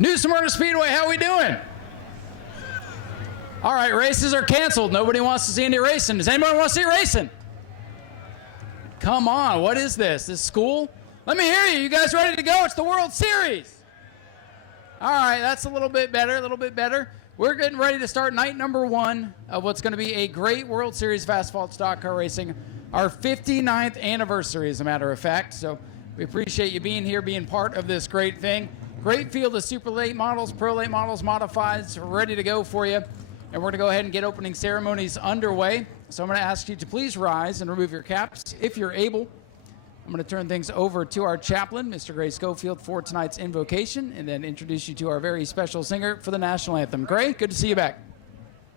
New Smyrna Speedway, how we doing? All right, races are canceled. Nobody wants to see any racing. Does anybody want to see racing? Come on, what is this? This school? Let me hear you. You guys ready to go? It's the World Series. All right, that's a little bit better, We're getting ready to start night number 1 of what's going to be a great World Series of Asphalt stock car racing. Our 59th anniversary, as a matter of fact. So we appreciate you being here, being part of this great thing. Great field of super late models, pro late models, modifieds, ready to go for you. And we're going to go ahead and get opening ceremonies underway. So I'm going to ask you to please rise and remove your caps if you're able. I'm going to turn things over to our chaplain, Mr. Gray Schofield, for tonight's invocation, and then introduce you to our very special singer for the national anthem. Gray, good to see you back.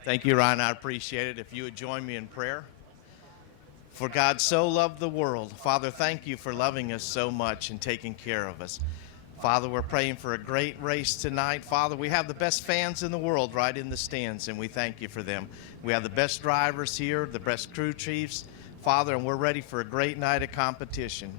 Thank you, Ryan. I appreciate it. If you would join me in prayer. For God so loved the world. Father, thank you for loving us so much and taking care of us. Father, we're praying for a great race tonight. Father, we have the best fans in the world right in the stands, and we thank you for them. We have the best drivers here, the best crew chiefs, Father, and we're ready for a great night of competition.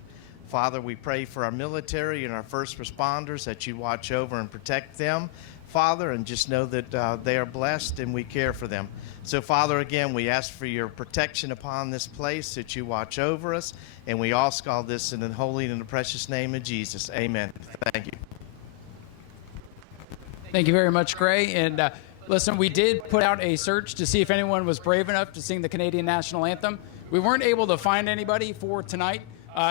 Father, we pray for our military and our first responders that you watch over and protect them, Father, and just know that they are blessed and we care for them. So, Father, again, we ask for your protection upon this place, that you watch over us, and we ask all this in the holy and the precious name of Jesus. Amen. Thank you. Thank you very much, Gray. And listen, we did put out a search to see if anyone was brave enough to sing the Canadian National Anthem. We weren't able to find anybody for tonight.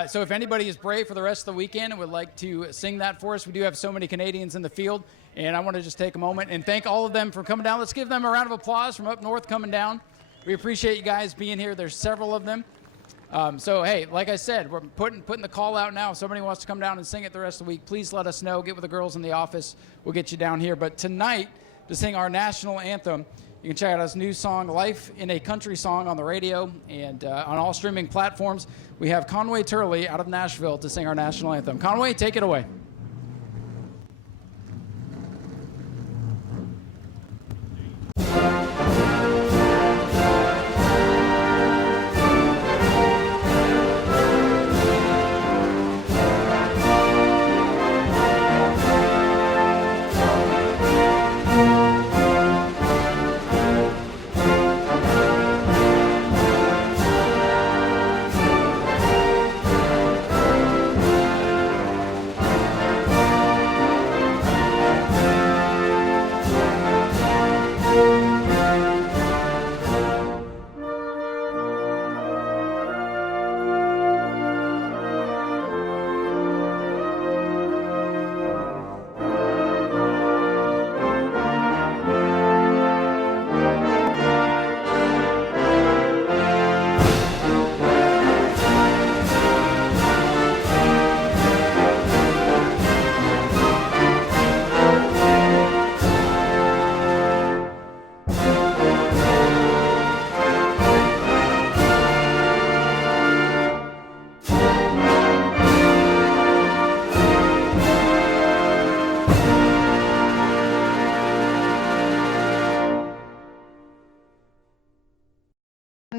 So if anybody is brave for the rest of the weekend and would like to sing that for us, we do have so many Canadians in the field. And I want to just take a moment and thank all of them for coming down. Let's give them a round of applause from up north coming down. We appreciate you guys being here. There's several of them. So, hey, like I said, we're putting the call out now. If somebody wants to come down and sing it the rest of the week, please let us know. Get with the girls in the office. We'll get you down here. But tonight, to sing our national anthem, you can check out his new song, Life in a Country Song, on the radio and on all streaming platforms. We have Conway Turley out of Nashville to sing our national anthem. Conway, take it away.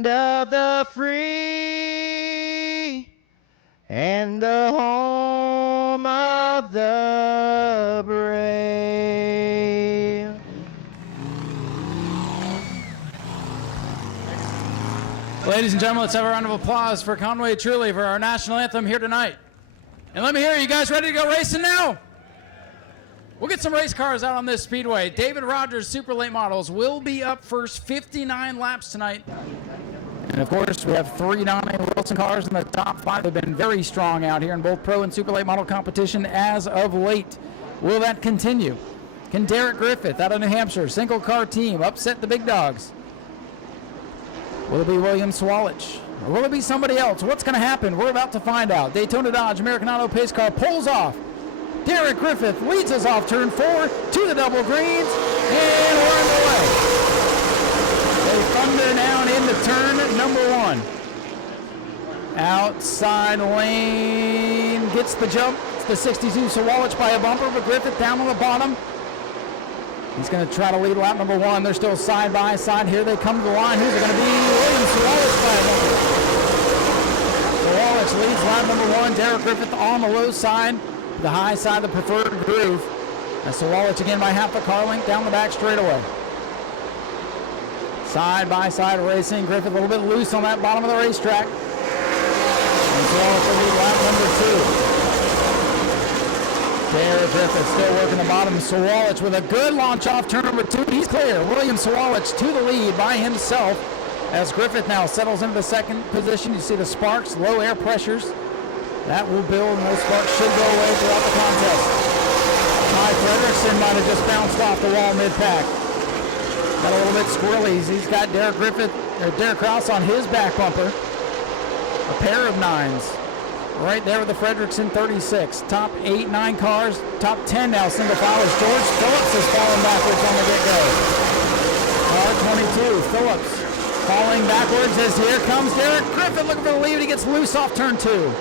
Of the free and the home of the brave. Ladies and gentlemen, let's have a round of applause for Conway Turley for our national anthem here tonight. And let me hear you guys ready to go racing now? We'll get some race cars out on this speedway. David Rogers Super Late Models will be up first, 59 laps tonight. And of course, we have 3 Donnie Wilson cars in the top 5. They've been very strong out here in both pro and super late model competition as of late. Will that continue? Can Derek Griffith out of New Hampshire, single car team, upset the big dogs? Will it be William Swalich? Or will it be somebody else? What's going to happen? We're about to find out. Daytona Dodge American Auto pace car pulls off. Derek Griffith leads us off turn 4 to the double greens, and we're underway. They thunder down into turn number 1. Outside lane gets the jump. It's the 62 Swalich by a bumper, but Griffith down on the bottom. He's going to try to lead lap number 1. They're still side by side. Here they come to the line. Who's it going to be? William Swalich by a bumper. Swalich leads lap number 1. Derek Griffith on the low side, the high side of the preferred groove. That's Sawalich again by half a car length down the back straightaway. Side by side racing. Griffith a little bit loose on that bottom of the racetrack. And Sawalich will lead lap number 2. Derek Griffith still working the bottom. Sawalich with a good launch off turn number 2. He's clear. William Sawalich to the lead by himself as Griffith now settles into the second position. You see the sparks, low air pressures. That will build, and those sparks should go away throughout the contest. Ty Fredrickson might have just bounced off the wall mid-pack. Got a little bit squirrely. He's got Derek Krause on his back bumper. A pair of 9s. Right there with the Fredrickson 36. Top 8, 9 cars. Top 10 now, single file as George Phillips has fallen backwards on the get-go. Car 22, Phillips falling backwards as here comes Derek Griffith looking for the lead. He gets loose off turn 2.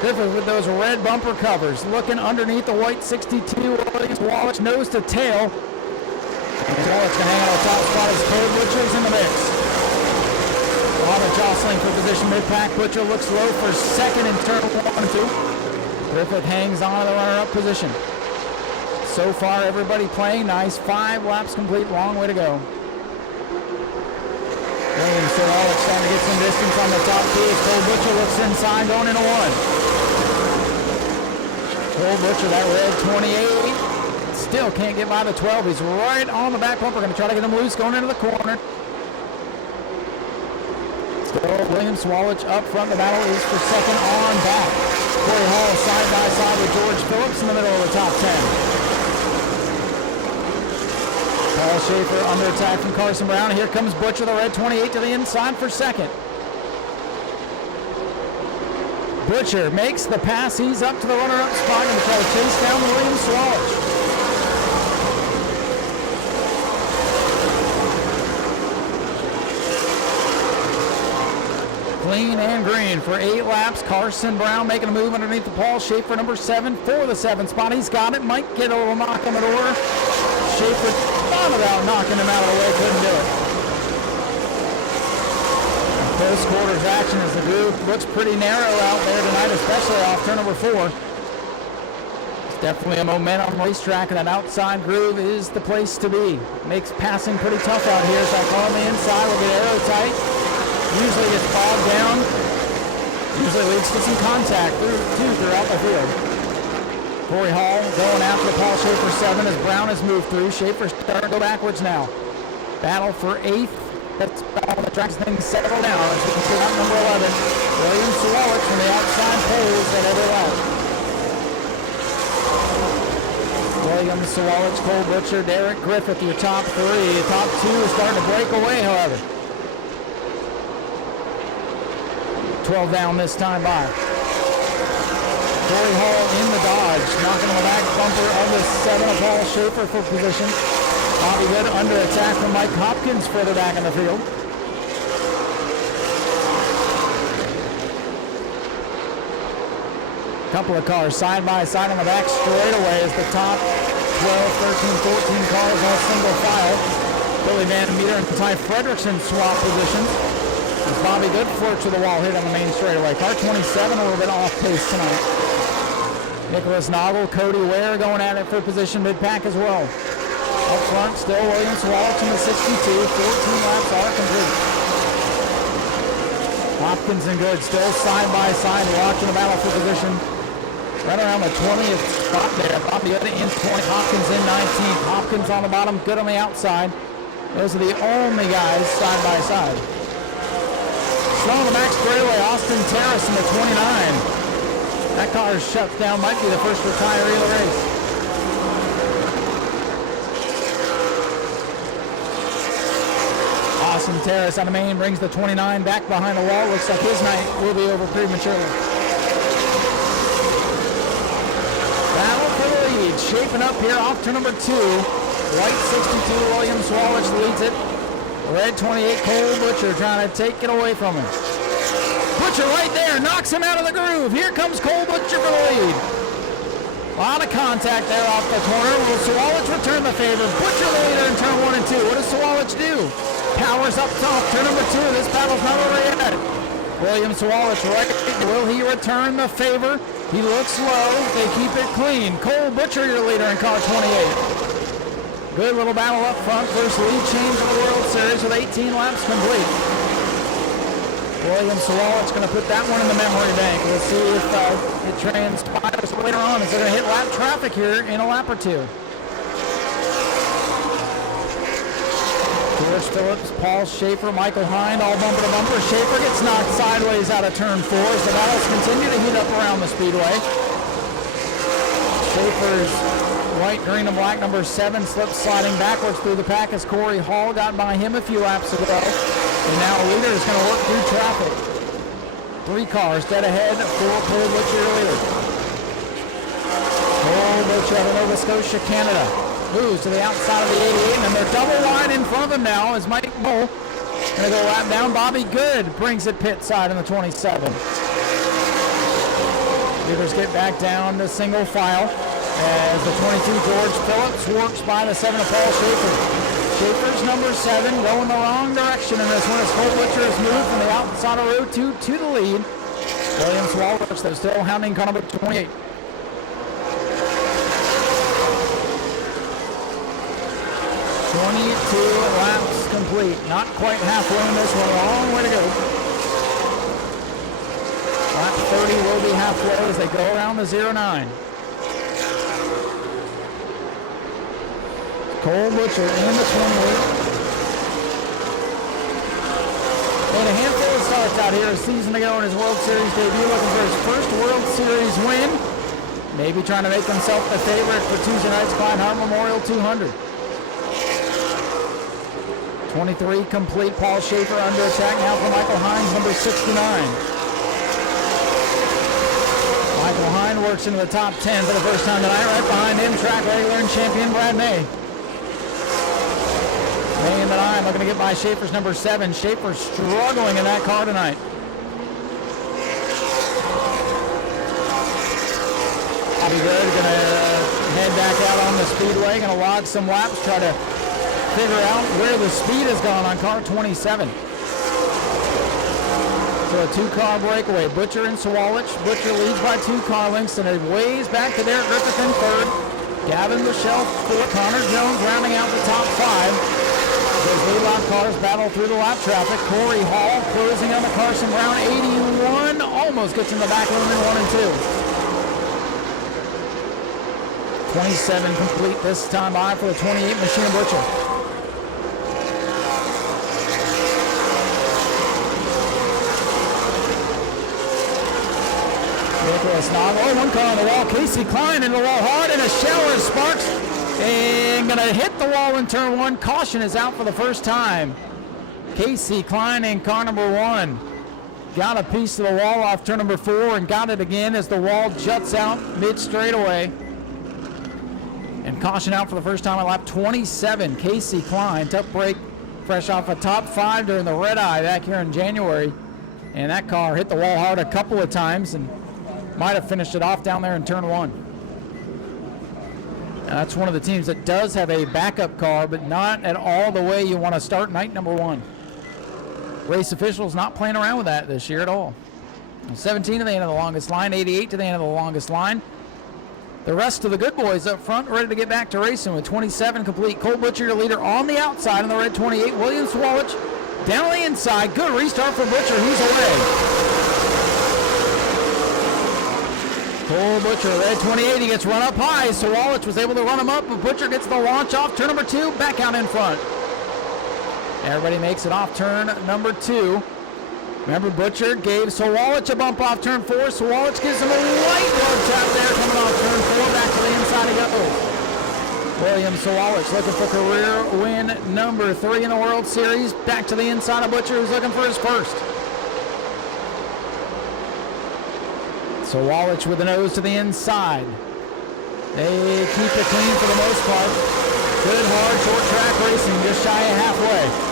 Griffith with those red bumper covers, looking underneath the white 62. Williams Sawalich nose to tail. And Sawalich can hang out on the top spot as Cole Butcher's in the mix. A lot of jostling for position mid-pack. Butcher looks low for second in turn 1 and 2. Griffith hangs on to the runner-up position. So far, everybody playing nice. 5 laps complete. Long way to go. Williams Sawalich starting to get some distance on the top two as Cole Butcher looks inside going into 1. Cole Butcher, that red 28, still can't get by the 12. He's right on the back bumper. Going to try to get him loose going into the corner. Still William Sawalich up front. The battle is for second on back. Corey Hall side by side with George Phillips in the middle of the top 10. Paul Schaefer under attack from Carson Brown. Here comes Butcher, the red 28 to the inside for second. Butcher makes the pass. He's up to the runner-up spot and try to chase down William Sawalich. Clean and green for 8 laps. Carson Brown making a move underneath the Paul Schaefer, number 7 for the 7th spot. He's got it. Might get a little knock on the door. Schaefer thought about knocking him out of the way. Couldn't do it. Close quarters action as the groove looks pretty narrow out there tonight, especially off turn number 4. It's definitely a momentum racetrack, and that outside groove is the place to be. Makes passing pretty tough out here, so that car on the inside will get aero tight. Usually gets bogged down. Usually leads to some contact throughout the field. Corey Hall going after the Paul Schaefer 7 as Brown has moved through. Schaefer's starting to go backwards now. Battle for 8th. That's all the tracks things settle down. As you can see out number 11, William Sawalich from the outside poles at every lap. William Sawalich, Cole Butcher, Derek Griffith, your top 3. The top 2 is starting to break away, however. 12 down this time by. Corey Hall in the Dodge, knocking on the back bumper of the 7 of Paul Schaefer for position. Bobby Good under attack from Mike Hopkins further back in the field. Couple of cars side by side on the back straightaway as the top 12, 13, 14 cars all single file. Billy Van Meter and Ty Fredrickson swap positions. As Bobby Good flirts with the wall here on the main straightaway. Car 27 a little bit off pace tonight. Nicholas Noggle, Cody Ware going at it for position mid-pack as well. Up front, still William Sawalich in the 62. 14 laps are complete. Hopkins and Good still side by side watching the battle for position. Right around the 20th spot there. Bobby Good in 20. Hopkins in 19th. Hopkins on the bottom, Good on the outside. Those are the only guys side by side. Slow on the back straightaway, Austin Terrace in the 29. That car is shut down, might be the first retiree of the race. Austin Terrace on the main brings the 29 back behind the wall. Looks like his night will be over prematurely. Battle for the lead, shaping up here off turn number 2. White 62, William Sawalich leads it. Red 28, Cole Butcher trying to take it away from him. Butcher right there, knocks him out of the groove. Here comes Cole Butcher for the lead. A lot of contact there off the corner. Will Sawalich return the favor? Butcher the leader in turn 1 and 2. What does Sawalich do? Powers up top, turn number 2. This battle's not over yet. William Sawalich right. Will he return the favor? He looks low. They keep it clean. Cole Butcher, your leader in car 28. Good little battle up front. First lead change in the World Series with 18 laps complete. William Sawallich's going to put that one in the memory bank. We'll see if it transpires later on as they're going to hit lap traffic here in a lap or two. George Phillips, Paul Schaefer, Michael Hind, all bumper to bumper. Schaefer gets knocked sideways out of turn 4 as the battles continue to heat up around the Speedway. Schaefer's white, green, and black number 7 slips sliding backwards through the pack as Corey Hall got by him a few laps ago. And now a leader is going to work through traffic. 3 cars dead ahead for Cole Butcher, your leader. Cole Butcher out of Nova Scotia, Canada. Moves to the outside of the 88, and they're double wide in front of him now as Mike Bull going to go lap down. Bobby Good brings it pit side in the 27. Leaders get back down to single file as the 22 George Phillips works by the 7 of Paul Schaefer. Schaefer's number 7 going the wrong direction in this one as Cole Butcher has moved from the outside of row 2 to the lead. Williams Walrus, they're still hounding car number 28. 22 laps complete. Not quite halfway in this one. A long way to go. Lap 30 will be halfway as they go around the 09. Cole Butcher in the 28. And a handful of starts out here a season ago in his World Series debut, looking for his first World Series win. Maybe trying to make himself the favorite for Tuesday night's Clyde Hart Memorial 200. 23 complete. Paul Schaefer under attack now for Michael Hines, number 69. Michael Hines works into the top 10 for the first time tonight. Right behind him, track regular and champion Brad May. May in the 9 looking to get by Schaefer's number 7. Schaefer struggling in that car tonight. Bobby Good going to head back out on the Speedway, going to log some laps, try to figure out where the speed has gone on car 27. So a 2-car breakaway. Butcher and Sawallich. Butcher leads by 2 car lengths and it ways back to Derek Griffith in 3rd. Gavin Michelle 4th. Connor Jones rounding out the top 5. Those lead lap cars battle through the lap traffic. Corey Hall closing on the Carson Brown 81. Almost gets in the back room in 1 and 2. 27 complete this time by for the 28 Machine Butcher. Nicholas Nog. Oh, 1 car on the wall. Casey Klein into the wall hard and a shower of sparks. And going to hit the wall in turn 1. Caution is out for the first time. Casey Klein in car number 1. Got a piece of the wall off turn number 4 and got it again as the wall juts out mid straightaway. And caution out for the first time at lap 27. Casey Klein, tough break, fresh off a top 5 during the red eye back here in January. And that car hit the wall hard a couple of times and might have finished it off down there in turn 1. Now that's one of the teams that does have a backup car, but not at all the way you want to start night number 1. Race officials not playing around with that this year at all. 17 to the end of the longest line, 88 to the end of the longest line. The rest of the good boys up front ready to get back to racing with 27 complete. Cole Butcher, your leader on the outside in the red 28. William Sawallich down the inside. Good restart for Butcher. He's away. Cole Butcher, red 28. He gets run up high. Sawallich was able to run him up, but Butcher gets the launch off turn number 2. Back out in front. Everybody makes it off turn number 2. Remember, Butcher gave Sawallich a bump off turn 4. Sawallich gives him a light love tap there coming off turn 4. Back to the inside he goes. William Sawallich looking for career win number 3 in the World Series. Back to the inside of Butcher, who's looking for his first. Sawallich with the nose to the inside. They keep it clean for the most part. Good, hard, short track racing, just shy of halfway.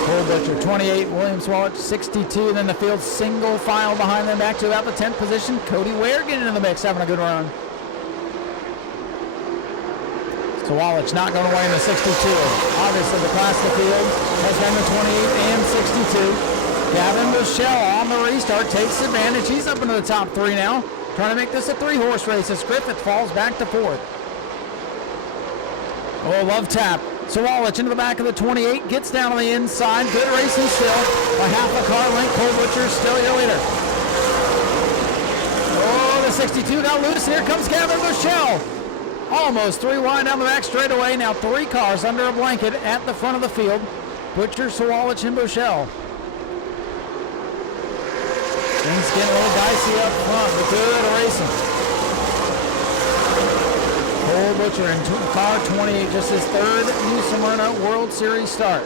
Cole Butcher, 28, William Sawallich, 62, then the field single file behind them back to about the 10th position. Cody Ware getting in the mix, having a good run. Sawallich not going away in the 62. Obviously the class of the field has been the 28 and 62. Gavin Michelle on the restart takes advantage. He's up into the top 3 now. Trying to make this a 3-horse race as Griffith falls back to 4th. Oh, love tap. Sawalich into the back of the 28, gets down on the inside. Good racing still by half a car length. Cole Butcher still your leader. Oh, the 62 got loose. Here comes Gavin Michelle. Almost 3 wide down the back straightaway. Now 3 cars under a blanket at the front of the field. Butcher, Sawalich, and Bushell. Things getting a little dicey up front, but good racing. Cole Butcher in car 28, just his 3rd New Smyrna World Series start.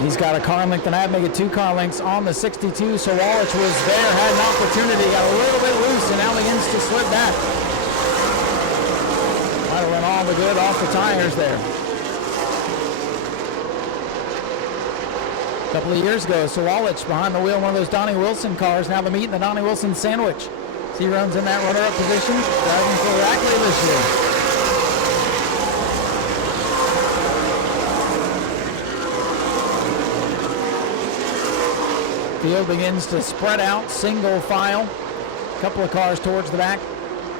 He's got a car length and a half, make it 2 car lengths on the 62. So Wallich was there, had an opportunity, got a little bit loose, and now begins to slip back. Might have run all the good off the tires there. A couple of years ago, Sawalich behind the wheel of one of those Donnie Wilson cars, now the meet in the Donnie Wilson sandwich. He runs in that runner-up position, driving for Rackley this year. Field begins to spread out, single file. A couple of cars towards the back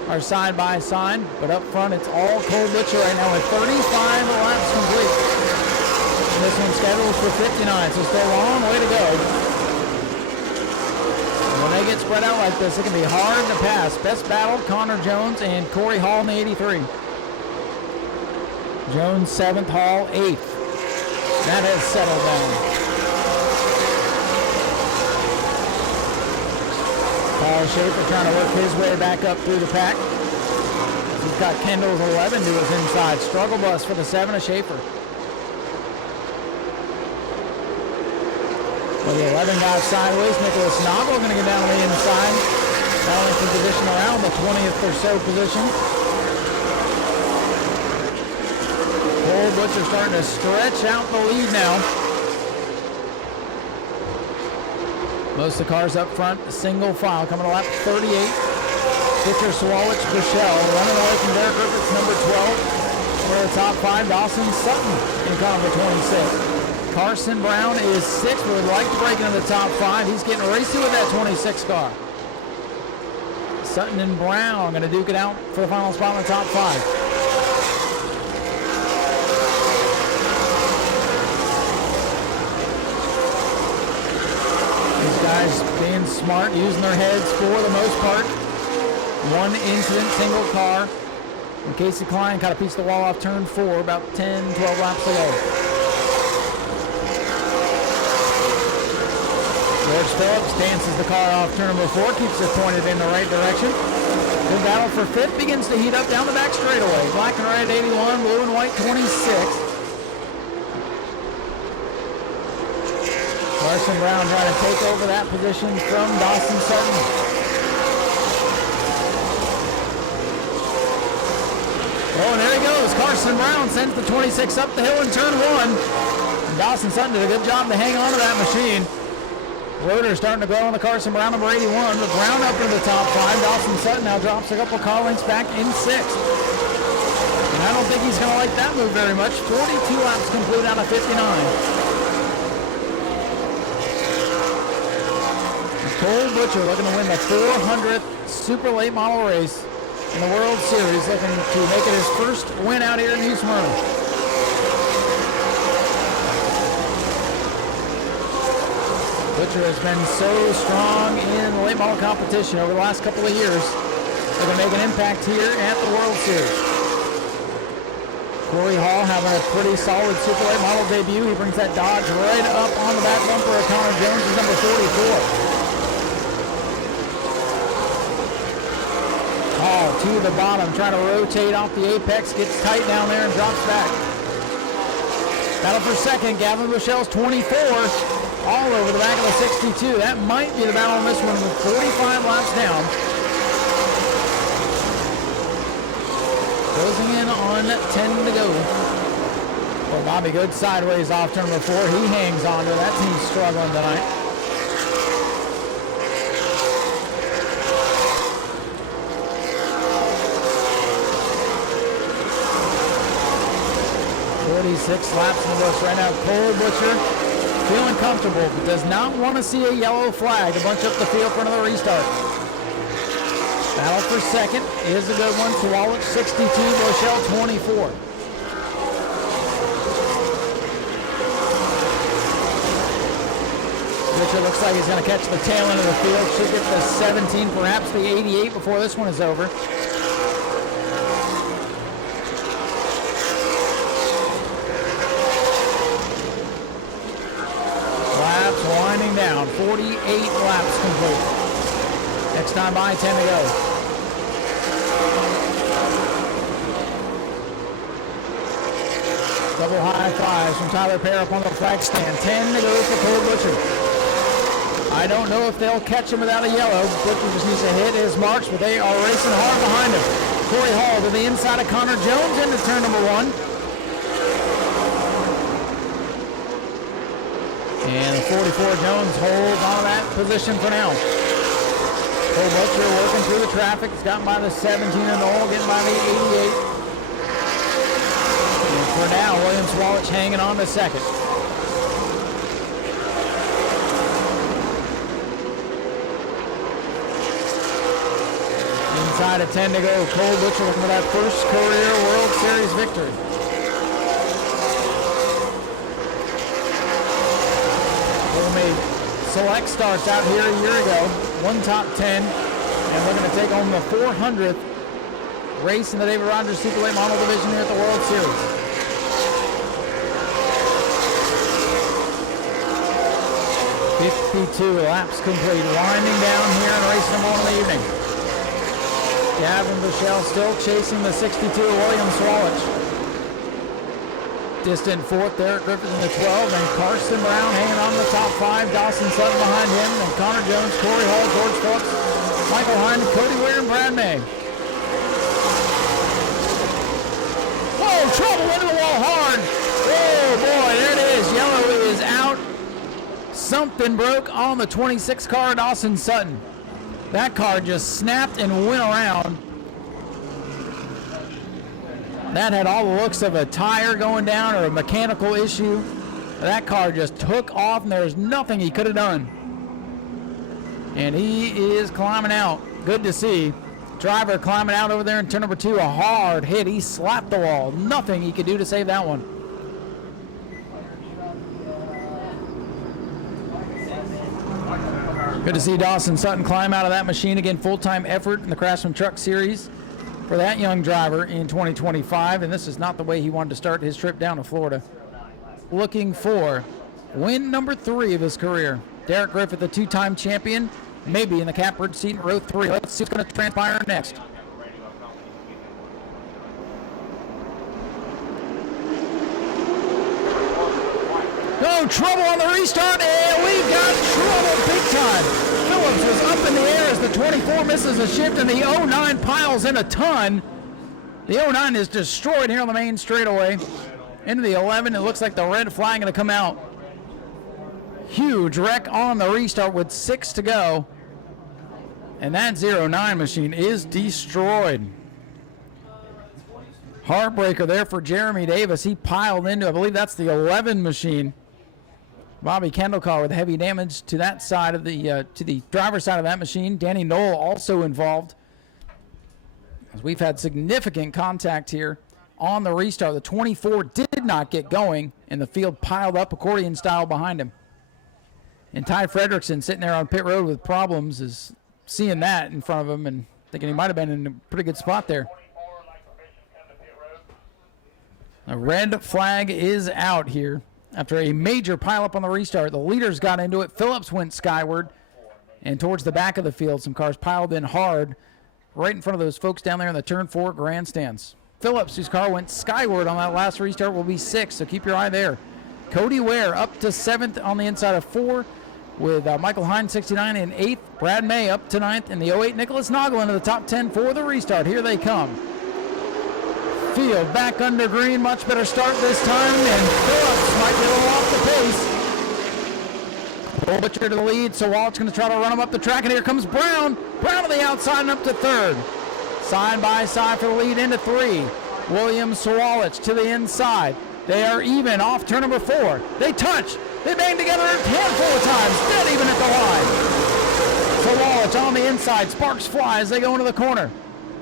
are side by side, but up front it's all Cole Butcher right now with 35 laps complete. This one's scheduled for 59, so still a long way to go. When they get spread out like this, it can be hard to pass. Best battle, Connor Jones and Corey Hall in the 83. Jones 7th, Hall 8th. That has settled down. Paul Schaefer trying to work his way back up through the pack. He's got Kendall's 11 to his inside. Struggle bus for the 7 of Schaefer. Well, the 11 got sideways. Nicholas Noggle going to get down on the inside. Balancing position around the 20th or so position. Cole Butcher starting to stretch out the lead now. Most of the cars up front, single file, coming to lap 38. Butcher, Sawalich, Bushell running away from Derek Griffiths, number 12. We're the top 5, Dawson Sutton in car number 26. Carson Brown is 6th, but would like to break into the top 5. He's getting racy with that 26 car. Sutton and Brown going to duke it out for the final spot in the top 5. These guys being smart, using their heads for the most part. One incident, single car. And Casey Klein got a piece of the wall off turn 4 about 10, 12 laps ago. George Phillips dances the car off turn number 4, keeps it pointed in the right direction. The battle for 5th begins to heat up down the back straightaway. Black and red 81, blue and white 26. Carson Brown trying to take over that position from Dawson Sutton. Oh, and there he goes. Carson Brown sends the 26 up the hill in turn 1. And Dawson Sutton did a good job to hang on to that machine. Rotor starting to go on the Carson Brown, number 81. The Brown up into the top 5. Dawson Sutton now drops a couple car lengths back in 6th. And I don't think he's going to like that move very much. 42 laps complete out of 59. Cole Butcher looking to win the 400th super late model race in the World Series, looking to make it his first win out here in New Smyrna. Butcher has been so strong in the late model competition over the last couple of years. They're going to make an impact here at the World Series. Corey Hall having a pretty solid super late model debut. He brings that Dodge right up on the back bumper of Connor Jones, is number 44. Hall to the bottom, trying to rotate off the apex, gets tight down there and drops back. Battle for second, Gavin Bushell's 24. All over the back of the 62. That might be the battle on this one with 45 laps down. Closing in on 10 to go. Well, Bobby Good sideways off turn number 4. He hangs on to that team's struggling tonight. 46 laps in the books right now. Cole Butcher feeling comfortable, but does not want to see a yellow flag to bunch up the field for another restart. Battle for second is a good one. Swallow 62, Rochelle 24. Butcher looks like he's going to catch the tail end of the field. Should get the 17, perhaps the 88 before this one is over. Winding down, 48 laps complete. Next time by, 10 to go. Double high fives from Tyler Pear up on the flag stand. 10 to go for Cole Butcher. I don't know if they'll catch him without a yellow. Butcher just needs to hit his marks, but they are racing hard behind him. Corey Hall to the inside of Connor Jones into turn number 1. And the 44 Jones holds on to that position for now. Cole Butcher working through the traffic. He's gotten by the 17 and all, getting by the 88. And for now, William Swalwich hanging on to second. Inside of 10 to go. Cole Butcher looking for that first career World Series victory. Made select starts out here a year ago, one top 10, and looking to take home the 400th race in the David Rogers Superlate Model Division here at the World Series. .52 laps complete, winding down here in race number 1 of the evening. Gavin Bichelle still chasing the 62 William Swalwich. Distant fourth, Derek Griffith in the 12, and Carson Brown hanging on the top 5. Dawson Sutton behind him, and Connor Jones, Corey Hall, George Phillips, Michael Hine, Cody Weir, and Brad May. Whoa, trouble into the wall hard. Oh boy, there it is. Yellow is out. Something broke on the 26 car, Dawson Sutton. That car just snapped and went around. That had all the looks of a tire going down or a mechanical issue. That car just took off and there's nothing he could have done. And he is climbing out. Good to see. Driver climbing out over there in turn number 2. A hard hit. He slapped the wall. Nothing he could do to save that one. Good to see Dawson Sutton climb out of that machine again. Full-time effort in the Craftsman Truck Series for that young driver in 2025, and this is not the way he wanted to start his trip down to Florida. Looking for win number 3 of his career. Derek Griffith, the 2-time champion, maybe in the catbird seat in row 3. Let's see what's going to transpire next. No trouble on the restart, and we've got trouble big time. Phillips was up in the air as the 24 misses a shift, and the 09 piles in a ton. The 09 is destroyed here on the main straightaway. Into the 11, it looks like the red flag going to come out. Huge wreck on the restart with 6 to go. And that 09 machine is destroyed. Heartbreaker there for Jeremy Davis. He piled into, I believe that's the 11 machine. Bobby Kendallcar with heavy damage to that side of the to the driver's side of that machine. Danny Knoll also involved. As we've had significant contact here on the restart. The 24 did not get going, and the field piled up accordion style behind him. And Ty Fredrickson sitting there on pit road with problems is seeing that in front of him and thinking he might have been in a pretty good spot there. A red flag is out here. After a major pileup on the restart, the leaders got into it. Phillips went skyward, and towards the back of the field, some cars piled in hard right in front of those folks down there in the turn 4 grandstands. Phillips, whose car went skyward on that last restart, will be 6th, so keep your eye there. Cody Ware up to 7th on the inside of 4 with Michael Hine 69 in 8th. Brad May up to 9th in the 08. Nicholas Noggle into the top 10 for the restart. Here they come. Field back under green, much better start this time, and Phillips might be a little off the pace. Butcher to the lead, so Walt's going to try to run him up the track, and here comes Brown. Brown to the outside and up to 3rd. Side by side for the lead into 3. William Swalwich to the inside. They are even off turn number 4. They touch. They bang together a handful of times. Dead even at the line. Sawalich on the inside. Sparks fly as they go into the corner.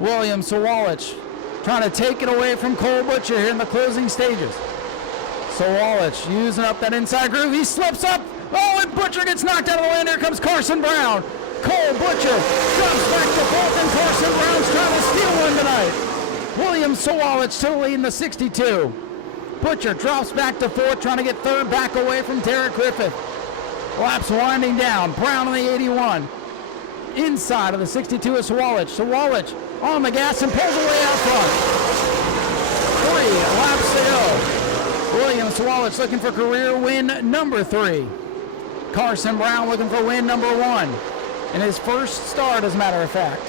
William Sawalich trying to take it away from Cole Butcher here in the closing stages. Sawalich using up that inside groove. He slips up. Oh, and Butcher gets knocked out of the lane. Here comes Carson Brown. Cole Butcher jumps back to fourth, and Carson Brown's trying to steal one tonight. William Sawalich to the lead in the 62. Butcher drops back to fourth, trying to get third back away from Derek Griffith. Laps winding down. Brown in the 81. Inside of the 62 is Sawalich. Sawalich on the gas and pulls away out front. 3 laps to go. William Sawalich looking for career win number 3. Carson Brown looking for win number 1. In his first start, as a matter of fact.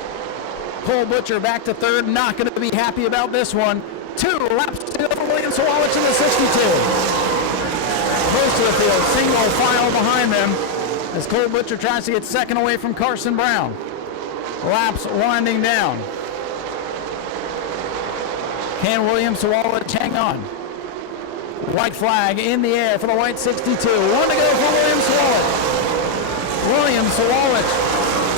Cole Butcher back to third, not going to be happy about this one. 2 laps to go for William Sawalich in the 62. Most of the field, single file behind them as Cole Butcher tries to get second away from Carson Brown. Laps winding down. Can William Sawalich hang on? White flag in the air for the white 62. 1 to go for William Sawalich. William Sawalich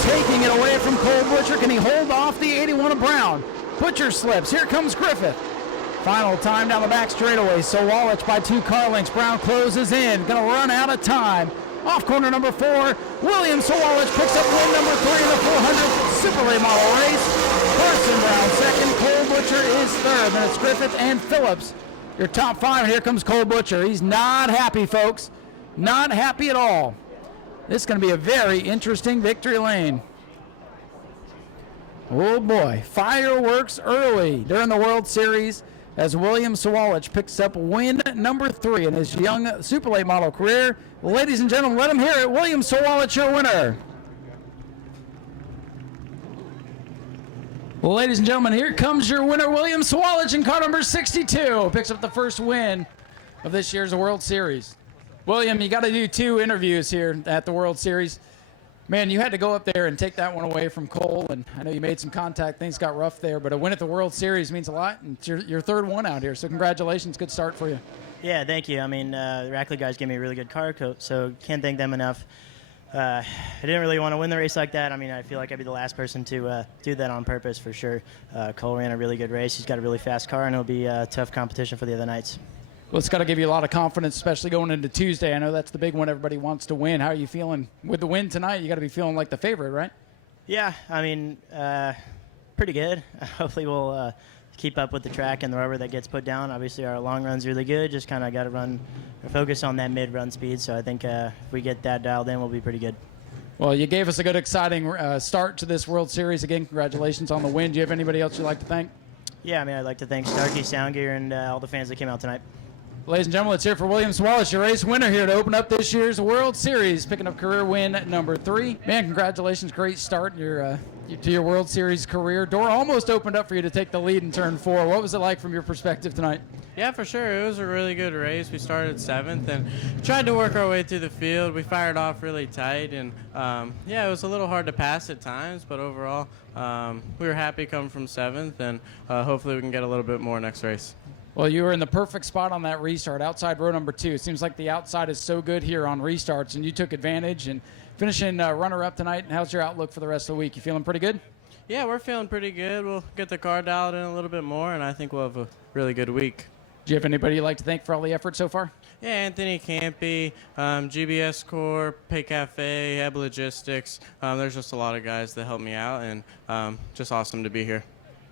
taking it away from Cole Butcher. Can he hold off the 81 of Brown? Butcher slips. Here comes Griffith. Final time down the back straightaway. Sawalich by 2 car lengths. Brown closes in. Going to run out of time. Off corner number 4. William Sawalich picks up win number 3 in the 400 Super Late Model race. Carson Brown second. Cole Butcher is third. Then it's Griffith and Phillips. Your top 5. Here comes Cole Butcher. He's not happy, folks. Not happy at all. This is going to be a very interesting victory lane. Oh boy, fireworks early during the World Series as William Sawalich picks up win number 3 in his young Super Late Model career. Ladies and gentlemen, let him hear it. William Sawalich, your winner. Well, ladies and gentlemen, here comes your winner, William Sawalich, in car number 62. Picks up the first win of this year's World Series. William, you got to do 2 interviews here at the World Series. Man, you had to go up there and take that one away from Cole, and I know you made some contact. Things got rough there, but a win at the World Series means a lot, and it's your 3rd one out here, so congratulations. Good start for you. Yeah, thank you. I mean, the Rackley guys gave me a really good car coat, so can't thank them enough. I didn't really want to win the race like that. I mean, I feel like I'd be the last person to do that on purpose for sure. Cole ran a really good race. He's got a really fast car, and it'll be a tough competition for the other nights. Well, it's got to give you a lot of confidence, especially going into Tuesday. I know that's the big one everybody wants to win. How are you feeling with the win tonight? You got to be feeling like the favorite, right? Yeah, I mean, pretty good. Hopefully we'll keep up with the track and the rubber that gets put down. Obviously our long run's really good. Just kind of got to run or focus on that mid-run speed. So I think if we get that dialed in, we'll be pretty good. Well, you gave us a good, exciting start to this World Series. Again, congratulations on the win. Do you have anybody else you'd like to thank? Yeah, I mean, I'd like to thank Starkey, Soundgear, and all the fans that came out tonight. Ladies and gentlemen, let's hear for William Sawalich, your race winner here to open up this year's World Series, picking up career win number 3. Man, congratulations. Great start to your World Series career. Door almost opened up for you to take the lead in turn 4. What was it like from your perspective tonight? Yeah, for sure. It was a really good race. We started 7th and tried to work our way through the field. We fired off really tight, and yeah, it was a little hard to pass at times, but overall, we were happy coming from 7th, and hopefully we can get a little bit more next race. Well, you were in the perfect spot on that restart, outside row number 2. It seems like the outside is so good here on restarts, and you took advantage and finishing runner-up tonight. How's your outlook for the rest of the week? You feeling pretty good? Yeah, we're feeling pretty good. We'll get the car dialed in a little bit more, and I think we'll have a really good week. Do you have anybody you'd like to thank for all the effort so far? Yeah, Anthony Campy, GBS Corp, Pay Cafe, Heb Logistics. There's just a lot of guys that helped me out, and just awesome to be here.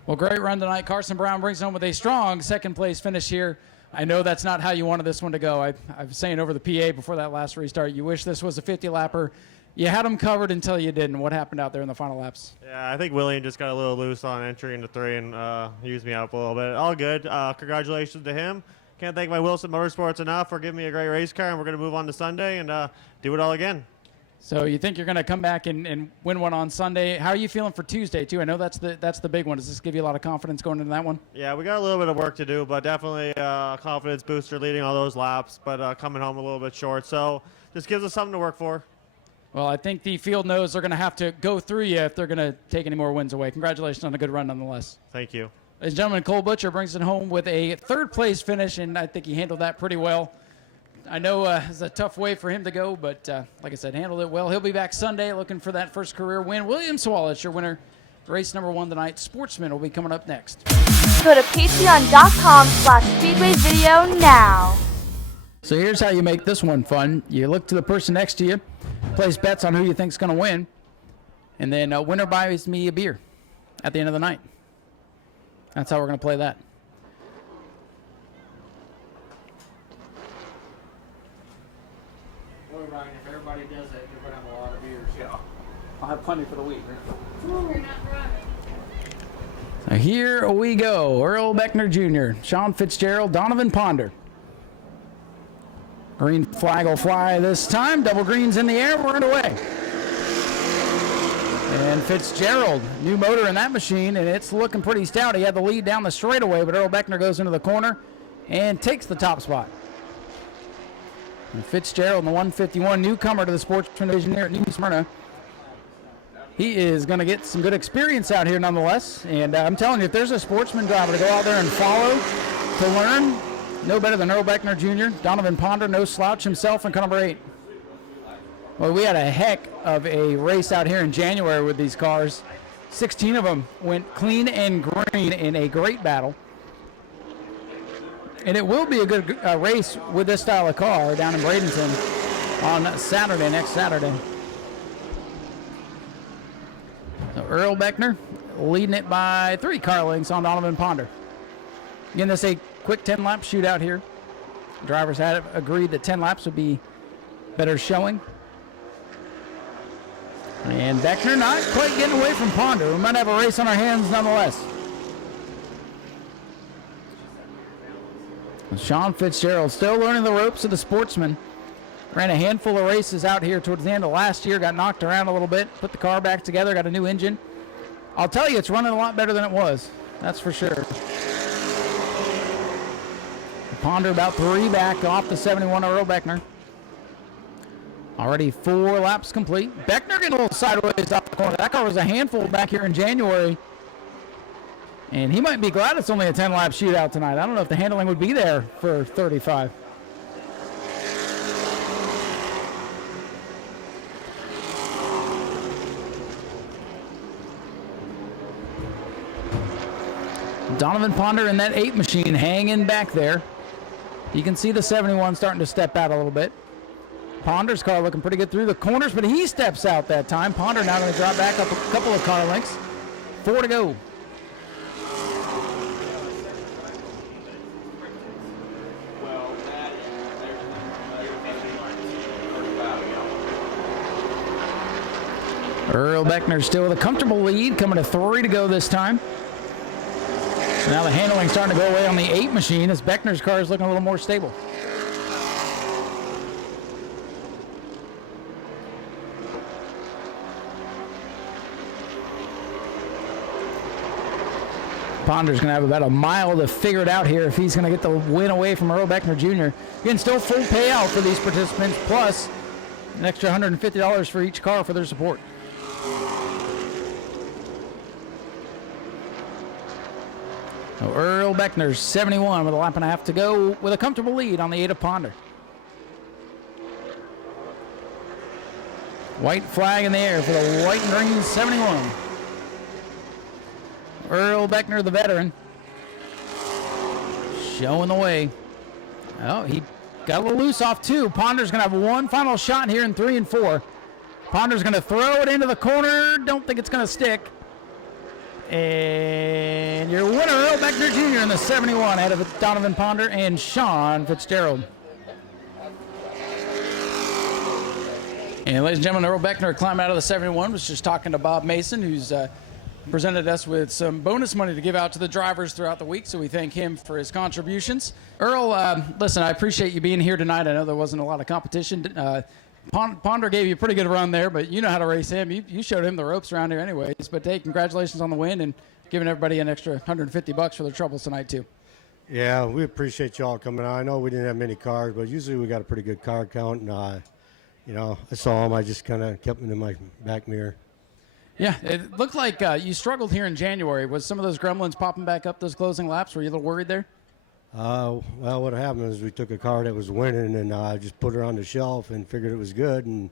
Well, great run tonight. Carson Brown brings home with a strong second-place finish here. I know that's not how you wanted this one to go. I was saying over the PA before that last restart, you wish this was a 50-lapper. You had them covered until you didn't. What happened out there in the final laps? Yeah, I think William just got a little loose on entry into 3 and used me up a little bit. All good. Congratulations to him. Can't thank my Wilson Motorsports enough for giving me a great race car, and we're going to move on to Sunday and do it all again. So you think you're going to come back and win one on Sunday. How are you feeling for Tuesday, too? I know that's the big one. Does this give you a lot of confidence going into that one? Yeah, we got a little bit of work to do, but definitely a confidence booster leading all those laps, but coming home a little bit short. So just gives us something to work for. Well, I think the field knows they're going to have to go through you if they're going to take any more wins away. Congratulations on a good run nonetheless. Thank you. Ladies and gentlemen, Cole Butcher brings it home with a third-place finish, and I think he handled that pretty well. I know it's a tough way for him to go, but like I said, handled it well. He'll be back Sunday looking for that first career win. William Swalich, your winner, race number 1 tonight. Sportsman will be coming up next. Go to patreon.com/Speedway video now. So here's how you make this one fun. You look to the person next to you, place bets on who you think's going to win, and then winner buys me a beer at the end of the night. That's how we're going to play that. Boy, Ryan, if everybody does that, you're going to have a lot of beers. Yeah. I'll have plenty for the week. So here we go. Earl Beckner Jr., Sean Fitzgerald, Donovan Ponder. Green flag will fly this time. Double greens in the air. We're underway. And Fitzgerald, new motor in that machine, and it's looking pretty stout. He had the lead down the straightaway, but Earl Beckner goes into the corner and takes the top spot. And Fitzgerald, the 151 newcomer to the Sportsman division here at New Smyrna. He is going to get some good experience out here nonetheless. And I'm telling you, if there's a Sportsman driver to go out there and follow, to learn, no better than Earl Beckner Jr. Donovan Ponder, no slouch himself in car number 8. Well, we had a heck of a race out here in January with these cars. 16 of them went clean and green in a great battle. And it will be a good race with this style of car down in Bradenton on Saturday, next Saturday. So Earl Beckner leading it by 3 car lengths on Donovan Ponder. Again, this is a quick 10-lap shootout here. Drivers had agreed that 10 laps would be better showing. And Beckner not quite getting away from Ponder. We might have a race on our hands nonetheless. Sean Fitzgerald still learning the ropes of the Sportsman. Ran a handful of races out here towards the end of last year. Got knocked around a little bit. Put the car back together. Got a new engine. I'll tell you, it's running a lot better than it was. That's for sure. Ponder about 3 back off the 71 Earl Beckner. Already 4 laps complete. Beckner getting a little sideways off the corner. That car was a handful back here in January. And he might be glad it's only a 10-lap shootout tonight. I don't know if the handling would be there for 35. Donovan Ponder in that 8 machine hanging back there. You can see the 71 starting to step out a little bit. Ponder's car looking pretty good through the corners, but he steps out that time. Ponder now going to drop back up a couple of car lengths. 4 to go. Earl Beckner still with a comfortable lead, coming to 3 to go this time. Now the handling starting to go away on the 8 machine as Beckner's car is looking a little more stable. Ponder's going to have about a mile to figure it out here if he's going to get the win away from Earl Beckner Jr. Again, still full payout for these participants, plus an extra $150 for each car for their support. So Earl Beckner's 71 with a lap and a half to go with a comfortable lead on the 8 of Ponder. White flag in the air for the white and green 71. Earl Beckner, the veteran, showing the way. Oh, he got a little loose off 2. Ponder's going to have one final shot here in 3 and 4. Ponder's going to throw it into the corner. Don't think it's going to stick. And your winner, Earl Beckner Jr. in the 71, ahead of Donovan Ponder and Sean Fitzgerald. And ladies and gentlemen, Earl Beckner climbed out of the 71, was just talking to Bob Mason, who's presented us with some bonus money to give out to the drivers throughout the week, so we thank him for his contributions. Earl, listen, I appreciate you being here tonight. I know there wasn't a lot of competition. Ponder gave you a pretty good run there, but you know how to race him. You showed him the ropes around here anyways. But, hey, congratulations on the win and giving everybody an extra $150 for their troubles tonight, too. Yeah, we appreciate you all coming out. I know we didn't have many cars, but usually we got a pretty good car count. And, I saw them. I just kind of kept them in my back mirror. Yeah, it looked like you struggled here in January. Was some of those gremlins popping back up those closing laps? Were you a little worried there? Well, what happened is we took a car that was winning and just put her on the shelf and figured it was good, and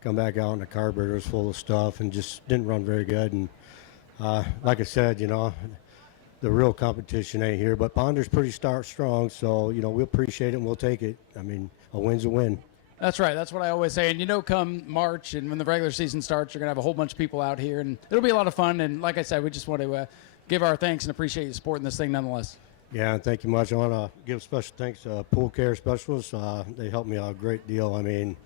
come back out and the carburetor was full of stuff and just didn't run very good. And like I said, the real competition ain't here, but Ponder's pretty strong, so we appreciate it and we'll take it. I mean, a win's a win. That's right. That's what I always say. And come March and when the regular season starts, you're going to have a whole bunch of people out here, and it'll be a lot of fun. And like I said, we just want to give our thanks and appreciate you supporting this thing nonetheless. Yeah, and thank you much. I want to give special thanks to Pool Care Specialists. They helped me out a great deal. I mean,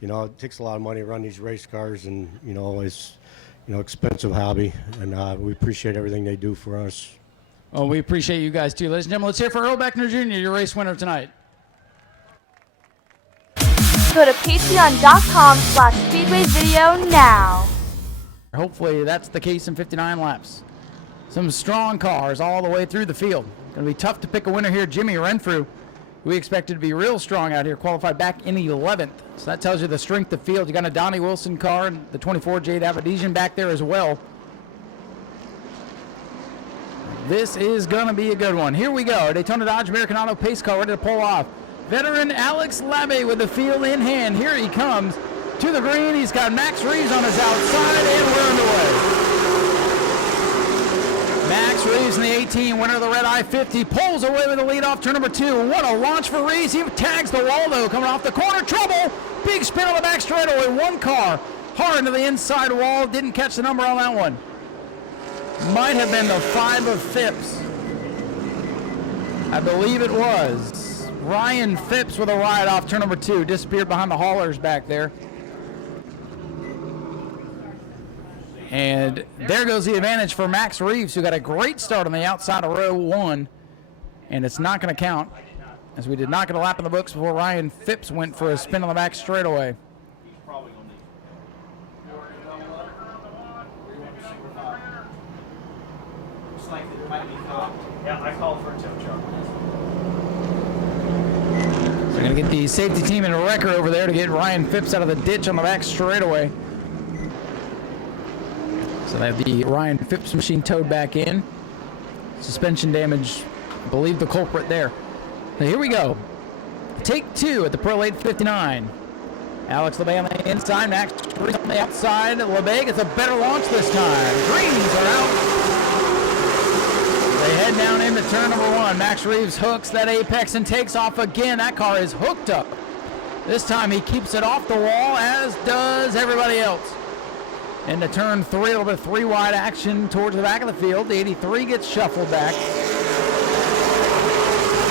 it takes a lot of money to run these race cars, and, it's, expensive hobby, and we appreciate everything they do for us. Well, we appreciate you guys, too. Ladies and gentlemen, let's hear for Earl Beckner Jr., your race winner tonight. Go to patreon.com/Speedway video now. Hopefully that's the case in 59 laps. Some strong cars all the way through the field. Going to be tough to pick a winner here. Jimmy Renfrew, who we expected to be real strong out here, qualified back in 11th. So that tells you the strength of field. You got a Donnie Wilson car and the 24 Jade Avedisian back there as well. This is going to be a good one. Here we go. Daytona Dodge American Auto pace car ready to pull off. Veteran Alex Labbe with the field in hand. Here he comes to the green. He's got Max Reeves on his outside, and we're underway. Max Reeves in the 18, winner of the Red I-50, pulls away with the lead off turn number 2. What a launch for Reeves. He tags the wall, though, coming off the corner. Trouble. Big spin on the back straightaway. One car hard into the inside wall. Didn't catch the number on that one. Might have been the 5 of Phipps. I believe it was. Ryan Phipps with a ride off turn number 2. Disappeared behind the haulers back there. And there goes the advantage for Max Reeves, who got a great start on the outside of row 1. And it's not going to count, as we did not get a lap in the books before Ryan Phipps went for a spin on the back straightaway. Yeah, I called for a tow truck. They're going to get the safety team in a wrecker over there to get Ryan Phipps out of the ditch on the back straightaway. So they have the Ryan Phipps machine towed back in. Suspension damage, I believe the culprit there. Now here we go. Take 2 at the Pro 859. Alex Labbe on the inside, Max Reeves on the outside. Labbe gets a better launch this time. Greens are out. They head down into turn number 1. Max Reeves hooks that apex and takes off again. That car is hooked up. This time he keeps it off the wall, as does everybody else. Into turn 3, a little bit of 3-wide action towards the back of the field. The 83 gets shuffled back.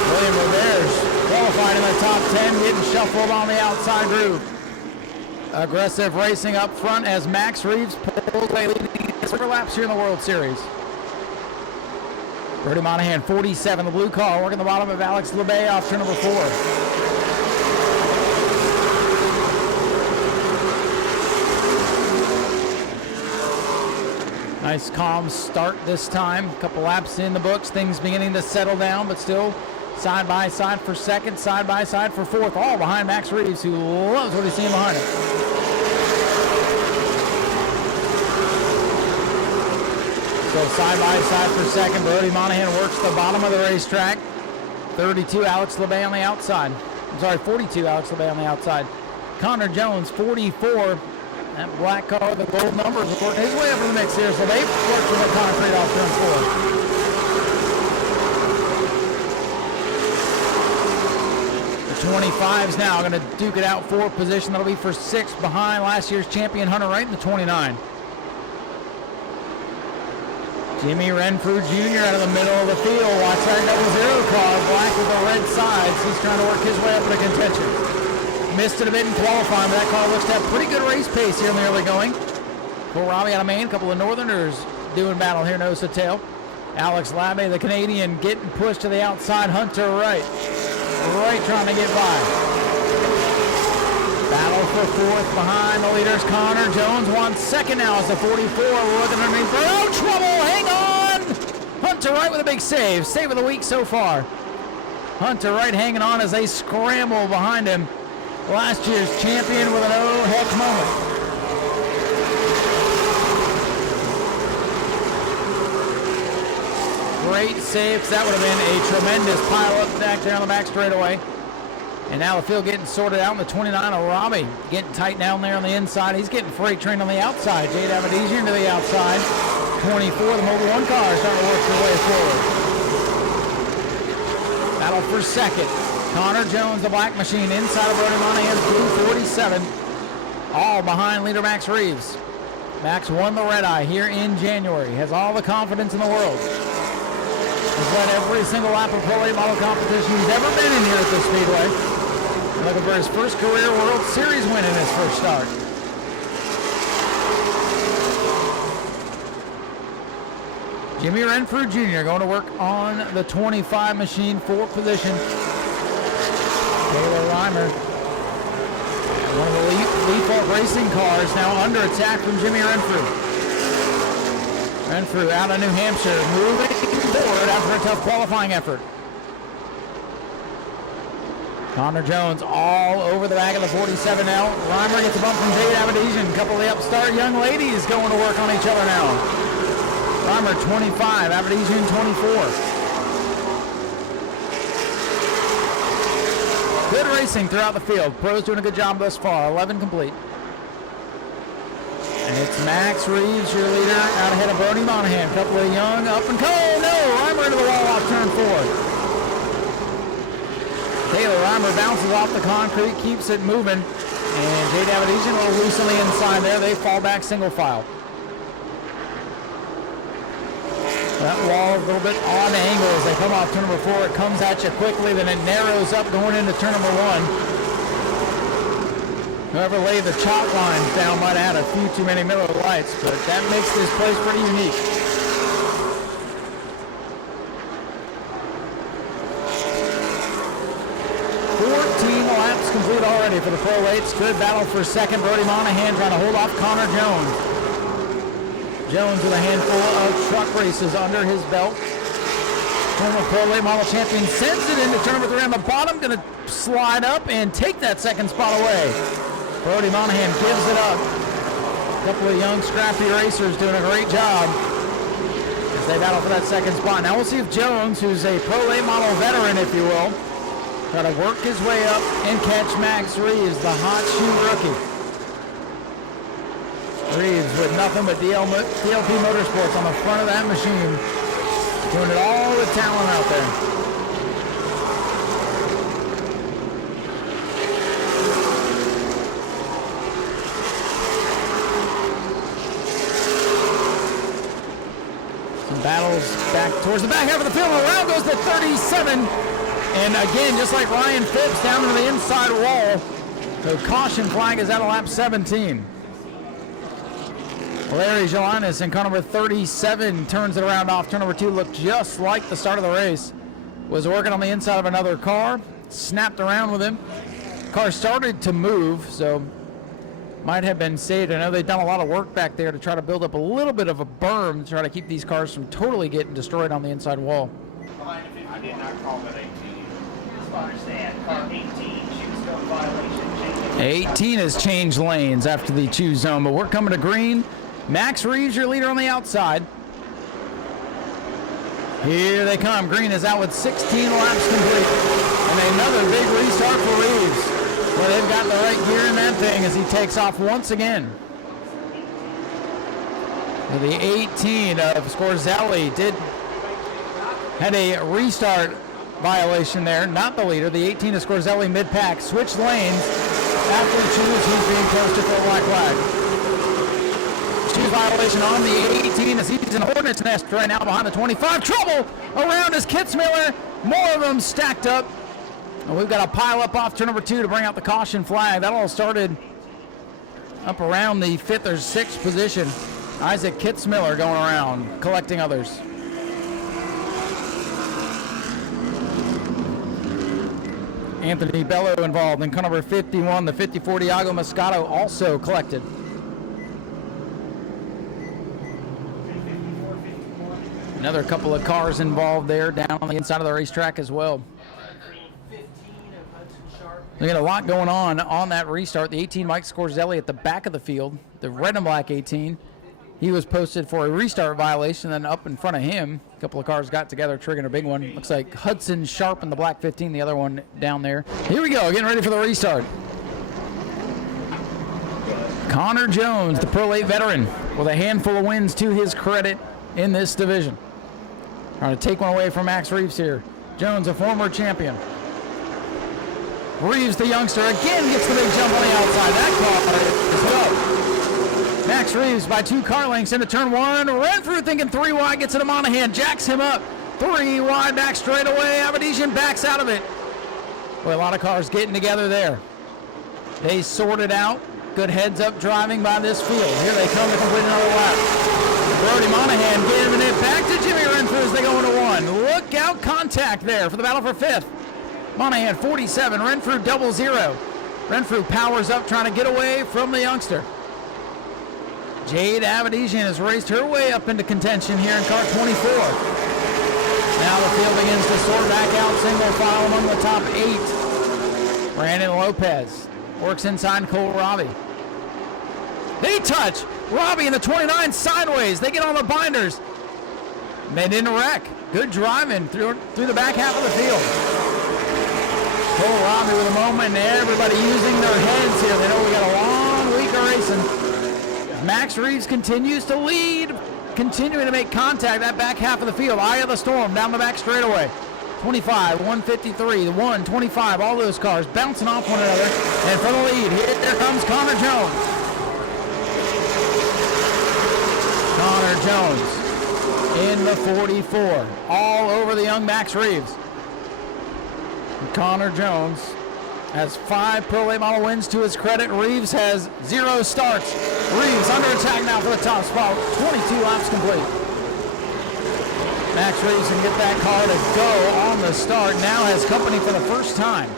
William Roberge qualified in the top 10, getting shuffled on the outside groove. Aggressive racing up front as Max Reeves pulls away, leading 4 laps here in the World Series. Brody Monahan, 47, the blue car, working the bottom of Alex Labbe off turn number 4. Nice calm start this time. A couple laps in the books, things beginning to settle down, but still side by side for second, side by side for fourth, all behind Max Reeves, who loves what he's seeing behind him. So side by side for second, Brody Monahan works the bottom of the racetrack. 32, Alex Labbe on the outside. I'm sorry, 42, Alex Labbe on the outside. Connor Jones, 44. That black car, the gold numbers, working his way up in the mix here. So they work from the concrete off turn 4. The 25's now going to duke it out for position. That'll be for 6th behind last year's champion Hunter Wright in the 29. Jimmy Renfrew Jr. out of the middle of the field. Watch that 00 car, black with the red sides. He's trying to work his way up into contention. Missed it a bit in qualifying, but that car looks to have pretty good race pace here in the early going. Kohlrabi out of Maine, a couple of Northerners doing battle here nose to tail. Alex Labbe, the Canadian, getting pushed to the outside. Hunter Wright. Wright trying to get by. Battle for 4th behind the leaders. Connor Jones wants 2nd now as the 44. We're looking underneath. Oh, trouble! Hang on! Hunter Wright with a big save. Save of the week so far. Hunter Wright hanging on as they scramble behind him. Last year's champion with an oh heck moment. Great save, 'cause that would have been a tremendous pile-up back there on the back straightaway. And now the field getting sorted out in the 29 of Robbie. Getting tight down there on the inside. He's getting freight train on the outside. Jade Avedisian to the outside. 24, the Mobile 1 car is starting to work their way forward. Battle for second. Connor Jones, the black machine, inside of Brody Monahan's blue 47. All behind leader Max Reeves. Max won the red eye here in January. Has all the confidence in the world. Has led every single lap of Pro 8 model competition he's ever been in here at this Speedway. Looking for his first career World Series win in his first start. Jimmy Renfrew Jr. going to work on the 25 machine, 4th position. Taylor Reimer, one of the Leaf Racing cars, now under attack from Jimmy Renfrew. Renfrew out of New Hampshire, moving forward after a tough qualifying effort. Connor Jones all over the back of the 47 now. Reimer gets a bump from Jade Avedisian. A couple of the upstart young ladies going to work on each other now. Reimer 25, Avedisian 24. Good racing throughout the field. Pros doing a good job thus far. 11 complete. And it's Max Reeves, your leader, out ahead of Brody Monahan. A couple of young up and no! Reimer into the wall off turn 4. Taylor Reimer bounces off the concrete, keeps it moving. And Jade Avedisian a little loose on the inside there. They fall back single file. That wall a little bit on angle as they come off turn number 4. It comes at you quickly, then it narrows up going into turn number 1. Whoever laid the chalk lines down might have had a few too many Miller Lights, but that makes this place pretty unique. Laps complete already for the Pro 8s. Good battle for second. Brody Monahan trying to hold off Connor Jones. Jones with a handful of truck races under his belt. Former Pro 8 model champion sends it into turn number 3 on the bottom. Going to slide up and take that second spot away. Brody Monahan gives it up. A couple of young scrappy racers doing a great job as they battle for that second spot. Now we'll see if Jones, who's a Pro 8 model veteran, if you will, try to work his way up and catch Max Reeves, the hot shoe rookie. Reeves with nothing but DLP Motorsports on the front of that machine. Doing it all with talent out there. Some battles back towards the back half of the field. Around goes the 37. And again, just like Ryan Phipps down to the inside wall. The caution flag is out of lap 17. Larry Jelinas in car number 37 turns it around off turn number 2. Looked just like the start of the race. Was working on the inside of another car. Snapped around with him. Car started to move, so might have been saved. I know they've done a lot of work back there to try to build up a little bit of a berm to try to keep these cars from totally getting destroyed on the inside wall. I did not call that 18. Understand, car 18, choose zone violation. 18 has changed lanes after the choose zone, but we're coming to green. Max Reeves, your leader on the outside. Here they come. Green is out with 16 laps complete. And another big restart for Reeves. Well, they've got the right gear in that thing as he takes off once again. Well, the 18 of Scorzelli had a restart violation there, not the leader. The 18 of Scorzelli mid-pack switched lanes after the choose. He's being posted for a black flag. Choose violation on the 18 as he's in a hornet's nest right now behind the 25. Trouble around is Kitzmiller. More of them stacked up. And we've got a pile up off turn number 2 to bring out the caution flag. That all started up around the 5th or 6th position. Isaac Kitzmiller going around collecting others. Anthony Bello involved in car number 51. The 54 Diago Moscato also collected. Another couple of cars involved there down on the inside of the racetrack as well. We got a lot going on that restart. The 18 Mike Scorzelli at the back of the field. The red and black 18. He was posted for a restart violation, then up in front of him, a couple of cars got together, triggering a big one. Looks like Hudson Sharp in the black 15, the other one down there. Here we go, getting ready for the restart. Connor Jones, the Pro 8 veteran, with a handful of wins to his credit in this division. Trying to take one away from Max Reeves here. Jones, a former champion. Reeves, the youngster, again gets the big jump on the outside. That car is low. Max Reeves by 2 car lengths into turn 1. Renfrew thinking 3 wide, gets it to Monahan, jacks him up. 3 wide, back straight away. Aberdeen backs out of it. Boy, a lot of cars getting together there. They sorted out. Good heads-up driving by this field. Here they come to complete another lap. Brody Monahan giving it back to Jimmy Renfrew as they go into 1. Look out, contact there for the battle for 5th. Monahan 47, Renfrew 00. Renfrew powers up trying to get away from the youngster. Jade Avedizian has raced her way up into contention here in car 24. Now the field begins to sort back out single file among the top 8. Brandon Lopez works inside Cole Robbie. They touch. Robbie in the 29 sideways. They get on the binders. They didn't wreck. Good driving through the back half of the field. Cole Robbie with a moment, and everybody using their heads here. They know we got a long week of racing. Max Reeves continues to lead, continuing to make contact that back half of the field. Eye of the storm down the back straightaway. 25, 153, 125, all those cars bouncing off one another. And for the lead, here comes Connor Jones. Connor Jones in the 44, all over the young Max Reeves. And Connor Jones has 5 Pro Late Model wins to his credit. Reeves has 0 starts. Reeves under attack now for the top spot. 22 laps complete. Max Reeves can get that car to go on the start. Now has company for the first time.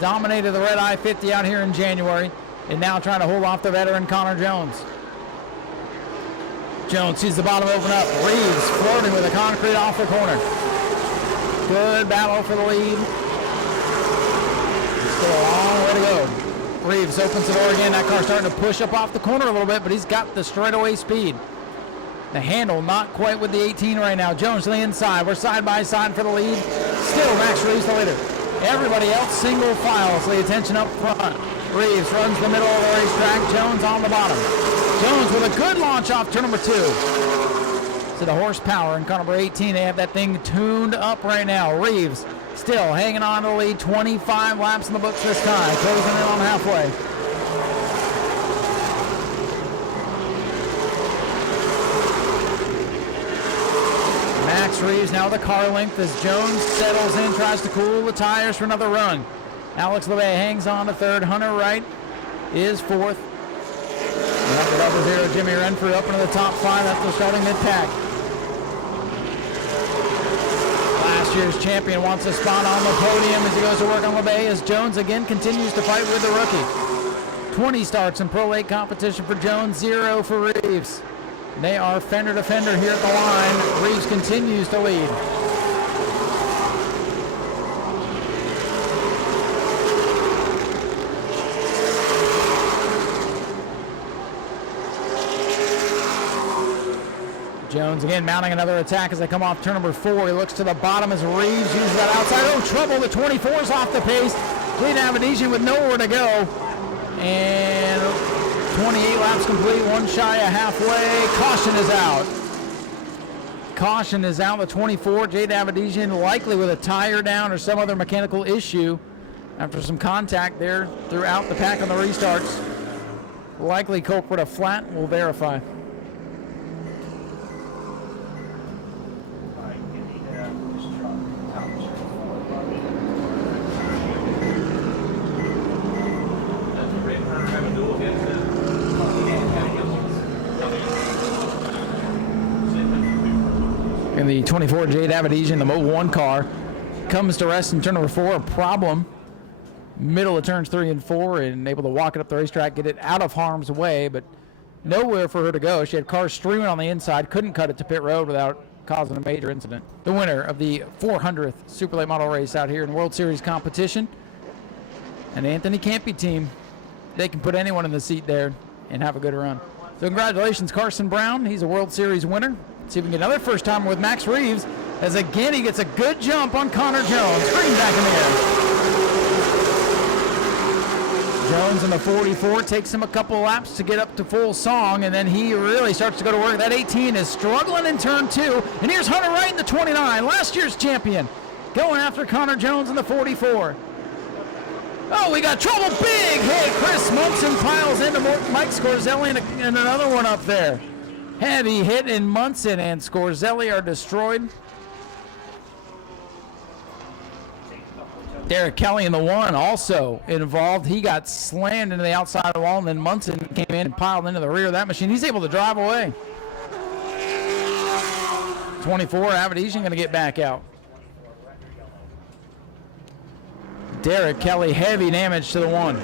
Dominated the red I-50 out here in January, and now trying to hold off the veteran Connor Jones. Jones sees the bottom open up. Reeves flirting with the concrete off the corner. Good battle for the lead. Still a long way to go. Reeves opens the door again. That car starting to push up off the corner a little bit, but he's got the straightaway speed. The handle not quite with the 18 right now. Jones to the inside. We're side by side for the lead. Still Max Reeves the leader. Everybody else single file, so the attention up front. Reeves runs the middle of the racetrack. Jones on the bottom. Jones with a good launch off turn number 2. To the horsepower in car number 18. They have that thing tuned up right now. Reeves still hanging on to the lead. 25 laps in the books this time. Closing in on halfway. Max Reeves now the car length as Jones settles in, tries to cool the tires for another run. Alex LeVay hangs on to 3rd. Hunter Wright is 4th. After double zero, Jimmy Renfrew up into the top 5 after starting mid-pack. Last year's champion wants a spot on the podium as he goes to work on LeVay as Jones again continues to fight with the rookie. 20 starts in Pro Late competition for Jones, 0 for Reeves. They are fender to fender here at the line. Reeves continues to lead. Jones again mounting another attack as they come off turn number 4. He looks to the bottom as Reeves uses that outside. Oh, trouble. The 24's off the pace. Clean Avedizian with nowhere to go. And 28 laps complete, 1 shy of halfway. Caution is out. Caution is out. The 24, Jade Avedizian, likely with a tire down or some other mechanical issue after some contact there throughout the pack on the restarts. Likely culprit of flat. We'll verify. And the 24 Jade Avedizian, the Mobil 1 car, comes to rest in turn number 4. A problem. Middle of turns 3 and 4, and able to walk it up the racetrack, get it out of harm's way, but nowhere for her to go. She had cars streaming on the inside, couldn't cut it to pit road without causing a major incident. The winner of the 400th Super Late Model race out here in World Series competition, an Anthony Campy team. They can put anyone in the seat there and have a good run. So congratulations, Carson Brown. He's a World Series winner. See if we can get another first timer with Max Reeves, as again he gets a good jump on Connor Jones. Green back in the air. Jones in the 44 takes him a couple laps to get up to full song, and then he really starts to go to work. That 18 is struggling in turn 2, and here's Hunter Wright in the 29, last year's champion, going after Connor Jones in the 44. Oh, we got trouble, big hit. Chris Munson piles into Mike Scorzelli and another one up there. Heavy hit in Munson and Scorzelli are destroyed. Derek Kelly in the 1 also involved. He got slammed into the outside wall, and then Munson came in and piled into the rear of that machine. He's able to drive away. 24, Avedisian going to get back out. Derek Kelly, heavy damage to the 1.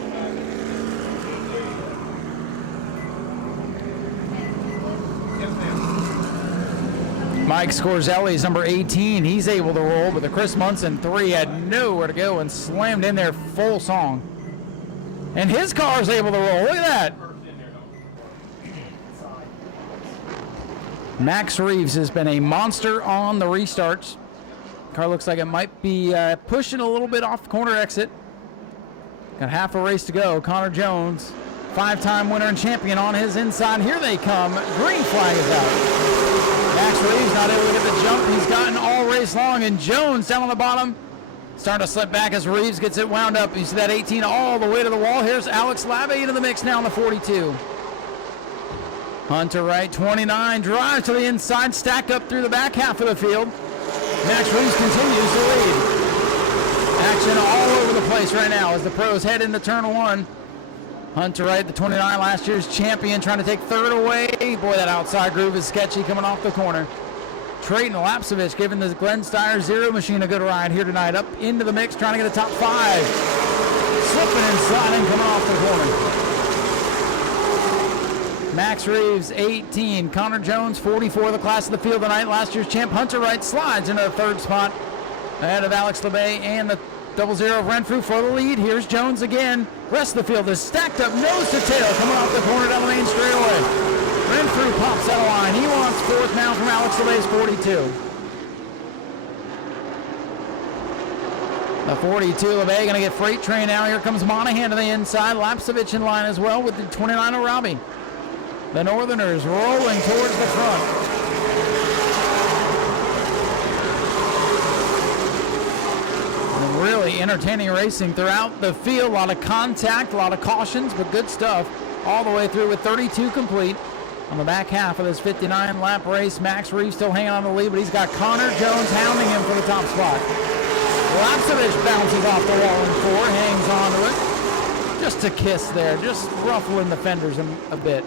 Mike Scorzelli's number 18. He's able to roll, but the Chris Munson 3 had nowhere to go and slammed in there full song. And his car's able to roll. Look at that. Max Reeves has been a monster on the restarts. Car looks like it might be pushing a little bit off the corner exit. Got half a race to go. Connor Jones, 5-time winner and champion on his inside. Here they come. Green flag is out. Max Reeves not able to get the jump he's gotten all race long, and Jones down on the bottom, starting to slip back as Reeves gets it wound up. You see that 18 all the way to the wall. Here's Alex Labbe into the mix now in the 42. Hunter Wright, 29, drives to the inside, stacked up through the back half of the field. Max Reeves continues to lead. Action all over the place right now as the pros head into turn 1. Hunter Wright, the 29, last year's champion, trying to take third away. Boy, that outside groove is sketchy coming off the corner. Trayton Lapsevich giving the Glenn Steyer Zero machine a good ride here tonight. Up into the mix, trying to get a top 5. Slipping and sliding coming off the corner. Max Reeves, 18. Connor Jones, 44, the class of the field tonight. Last year's champ Hunter Wright slides into the 3rd spot ahead of Alex LeBay and the 00 of Renfrew for the lead. Here's Jones again. Rest of the field is stacked up nose to tail coming off the corner down the main straightaway. Renfrew pops out of line. He wants 4th now from Alex LeBay's 42. The 42, LeBay going to get freight train now. Here comes Monahan to the inside. Lapsevich in line as well with the 29 of Robbie. The Northerners rolling towards the front. Really entertaining racing throughout the field. A lot of contact, a lot of cautions, but good stuff all the way through with 32 complete. On the back half of this 59-lap race, Max Reeves still hanging on the lead, but he's got Connor Jones hounding him for the top spot. Lapsevich bounces off the wall in 4, hangs onto it. Just a kiss there, just ruffling the fenders a bit.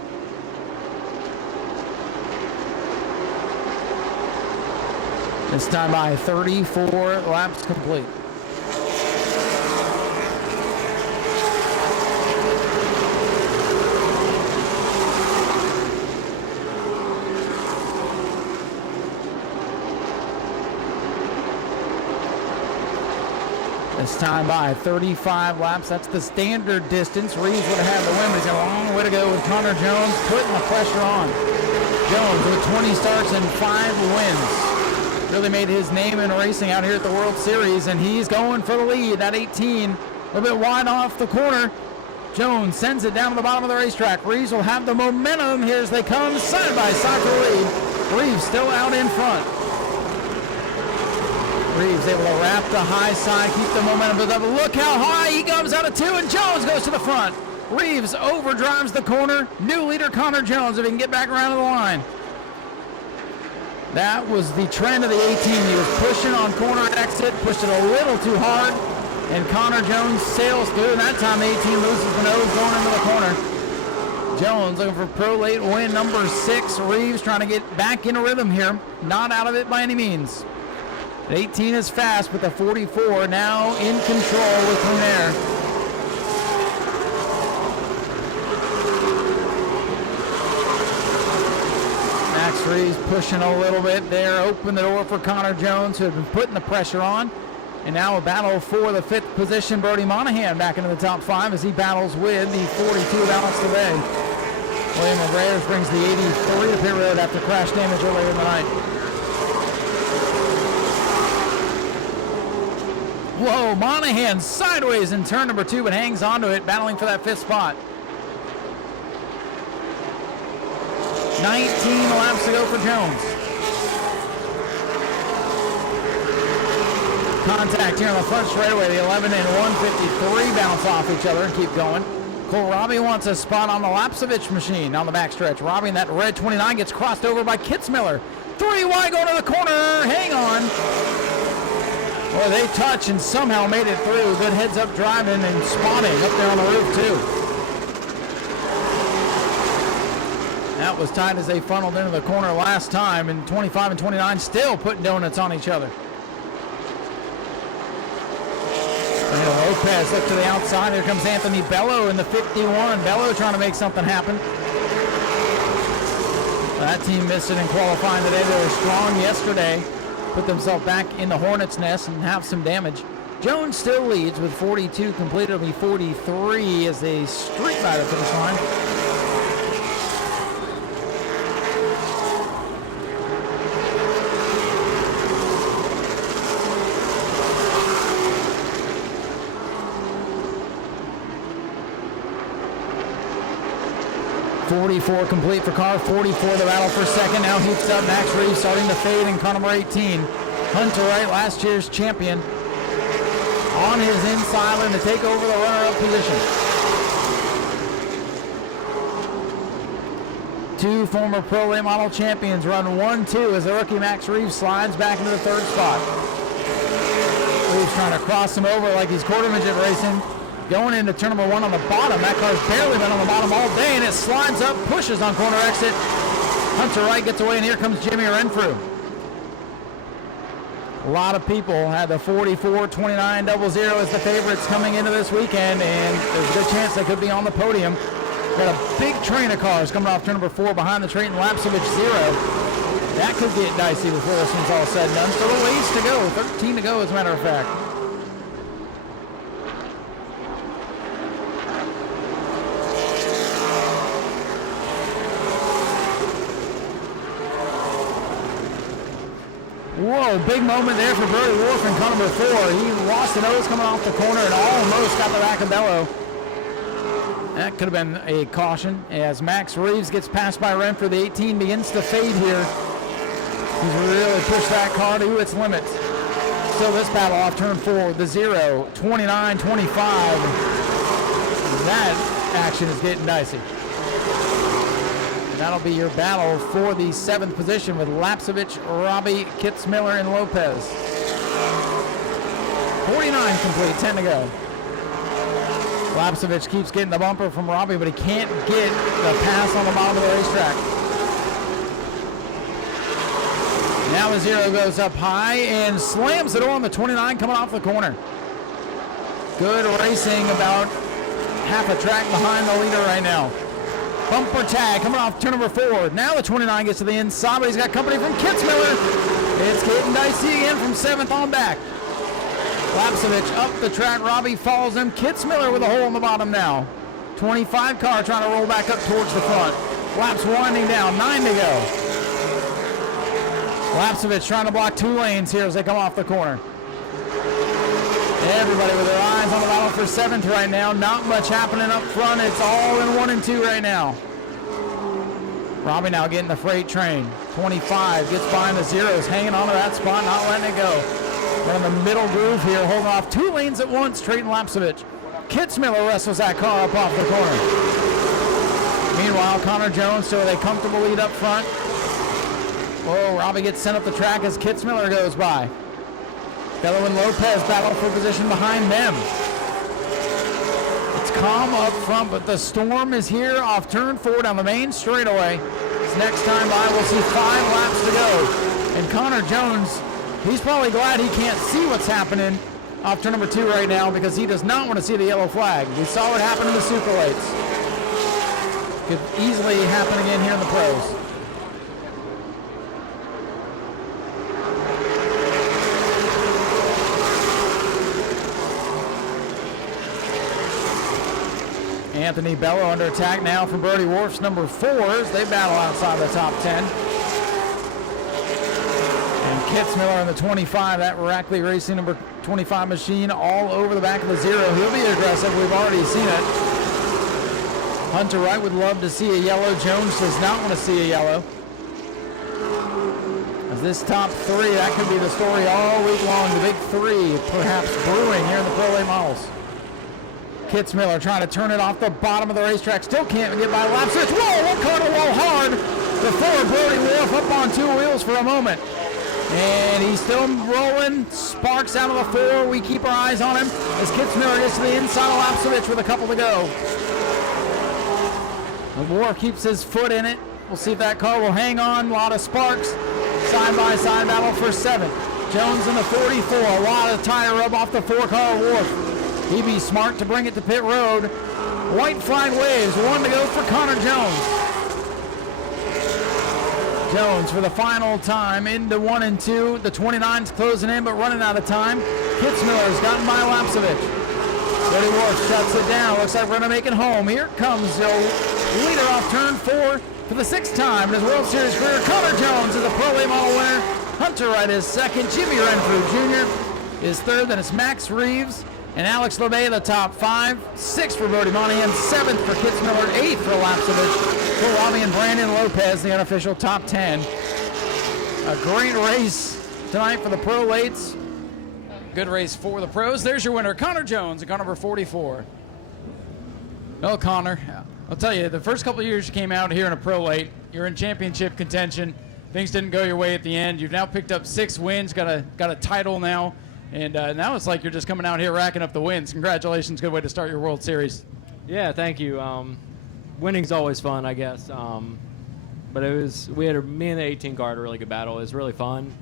This time by 34 laps complete. This time by 35 laps. That's the standard distance. Reeves would have had the win, but he's got a long way to go with Connor Jones putting the pressure on. Jones with 20 starts and 5 wins. Really made his name in racing out here at the World Series, and he's going for the lead. That 18, a little bit wide off the corner. Jones sends it down to the bottom of the racetrack. Reeves will have the momentum. Here as they come side by side for the lead. Reeves still out in front. Reeves able to wrap the high side, keep the momentum built up. Look how high he comes out of 2, and Jones goes to the front. Reeves overdrives the corner. New leader Connor Jones, if he can get back around to the line. That was the trend of the 18. He was pushing on corner exit, pushed it a little too hard, and Connor Jones sails through. And that time the 18 loses the nose going into the corner. Jones looking for pro late win number 6. Reeves trying to get back into rhythm here. Not out of it by any means. The 18 is fast, but the 44 now in control with Lunaire. Max Reeves pushing a little bit there, open the door for Connor Jones, who had been putting the pressure on. And now a battle for the 5th position. Brody Monahan back into the top 5 as he battles with the 42 of Alex LeBay. William Abreu brings the 83 to pit road after crash damage earlier in the night. Whoa, Monahan sideways in turn number 2, but hangs onto it, battling for that 5th spot. 19 laps to go for Jones. Contact here on the front straightaway. The 11 and 153 bounce off each other and keep going. Cole Robbie wants a spot on the Lapsevich machine on the backstretch. Robbie in that red 29 gets crossed over by Kitzmiller. 3 wide going to the corner. Hang on. Boy, they touch and somehow made it through. Good heads-up driving and spawning up there on the roof, too. That was tight as they funneled into the corner last time, and 25 and 29 still putting donuts on each other. Lopez look to the outside. Here comes Anthony Bello in the 51. Bello trying to make something happen. That team missed it in qualifying today. They were strong yesterday. Put themselves back in the Hornets' nest and have some damage. Jones still leads with 42 completed. It'll be 43 as they streak by the finish line. .44 complete for car, 44 the battle for second. Now heats up Max Reeves starting to fade in car number 18. Hunter Wright, last year's champion, on his inside lane to take over the runner-up position. 2 former Pro Late Model champions run 1-2 as the rookie Max Reeves slides back into the 3rd spot. Reeves trying to cross him over like he's quarter midget racing. Going into turn number 1 on the bottom. That car's barely been on the bottom all day, and it slides up, pushes on corner exit. Hunter Wright gets away, and here comes Jimmy Renfrew. A lot of people had the 44-29-00 as the favorites coming into this weekend, and there's a good chance they could be on the podium. Got a big train of cars coming off turn number 4 behind the Trayton Lapsevich 0. That could get dicey before this one's all said and done. Still a ways to go, 13 to go as a matter of fact. Whoa, big moment there for Brody Wolf in car number 4. He lost the nose coming off the corner and almost got the back of Bello. That could have been a caution as Max Reeves gets passed by Renfrew. The 18 begins to fade here. He's really pushed that car to its limits. Still this battle off turn 4, the 0, 29-25. That action is getting dicey. That'll be your battle for the 7th position with Lapsevich, Robbie, Kitzmiller, and Lopez. 49 complete, 10 to go. Lapsevich keeps getting the bumper from Robbie, but he can't get the pass on the bottom of the racetrack. Now the 0 goes up high and slams the door on the 29 coming off the corner. Good racing about half a track behind the leader right now. Bumper tag coming off turn number 4. Now the 29 gets to the inside, but he's got company from Kitzmiller. It's getting dicey again from 7th on back. Lapsevich up the track. Robbie follows him. Kitzmiller with a hole in the bottom now. 25 car trying to roll back up towards the front. Laps winding down. 9 to go. Lapsevich trying to block 2 lanes here as they come off the corner. Everybody with their eyes on the battle for 7th right now. Not much happening up front. It's all in 1 and 2 right now. Robbie now getting the freight train. 25 gets behind the 0s, hanging onto that spot, not letting it go. We're in the middle groove here, holding off 2 lanes at once. Trayton Lapsevich. Kitzmiller wrestles that car up off the corner. Meanwhile, Connor Jones still with a comfortable lead up front. Whoa, Robbie gets sent up the track as Kitzmiller goes by. Bello and Lopez battle for position behind them. It's calm up front, but the storm is here off turn 4 down the main straightaway. This next time by, we'll see 5 laps to go. And Connor Jones, he's probably glad he can't see what's happening off turn number 2 right now because he does not want to see the yellow flag. We saw what happened in the super lates. Could easily happen again here in the pros. Anthony Bello under attack now from Brody Wharf's number 4s. They battle outside the top 10. And Kitzmiller in the 25, that Rackley Racing number 25 machine all over the back of the 0. He'll be aggressive. We've already seen it. Hunter Wright would love to see a yellow. Jones does not want to see a yellow. As this top 3, that could be the story all week long. The big 3 perhaps brewing here in the Pro Late Models. Kitzmiller trying to turn it off the bottom of the racetrack. Still can't get by Lapsich. Whoa, one car to the wall hard. The 4, Brody Wolf up on 2 wheels for a moment. And he's still rolling. Sparks out of the 4. We keep our eyes on him as Kitzmiller gets to the inside of Lapsich with a couple to go. The Wolf keeps his foot in it. We'll see if that car will hang on. A lot of sparks. Side-by-side battle for 7. Jones in the 44. A lot of tire rub off the 4-car Wolf. He'd be smart to bring it to pit road. White flag waves. 1 to go for Connor Jones. Jones for the final time into 1 and 2. The 29's closing in but running out of time. Kitzmiller's gotten by Lapsevich. Brody Wolf shuts it down. Looks like we're going to make it home. Here comes the leader off turn 4 for the 6th time in his World Series career. Connor Jones is a Pro Late Model winner. Hunter Wright is 2nd. Jimmy Renfrew Jr. is 3rd. Then it's Max Reeves and Alex LeBay, the top 5. 6th for Brody Monahan. 7th for Kitzmiller. 8th for Lapsevich. For Robbie and Brandon Lopez, the unofficial top 10. A great race tonight for the Pro Lates. Good race for the pros. There's your winner, Connor Jones, in car number 44. Well, Connor, I'll tell you, the first couple of years you came out here in a Pro Late, you're in championship contention. Things didn't go your way at the end. You've now picked up 6 wins, got a title now, and now it's like you're just coming out here racking up the wins. Congratulations, good way to start your World Series. Yeah, thank you. Winning's always fun, I guess. But me and the 18 car had a really good battle. It was really fun.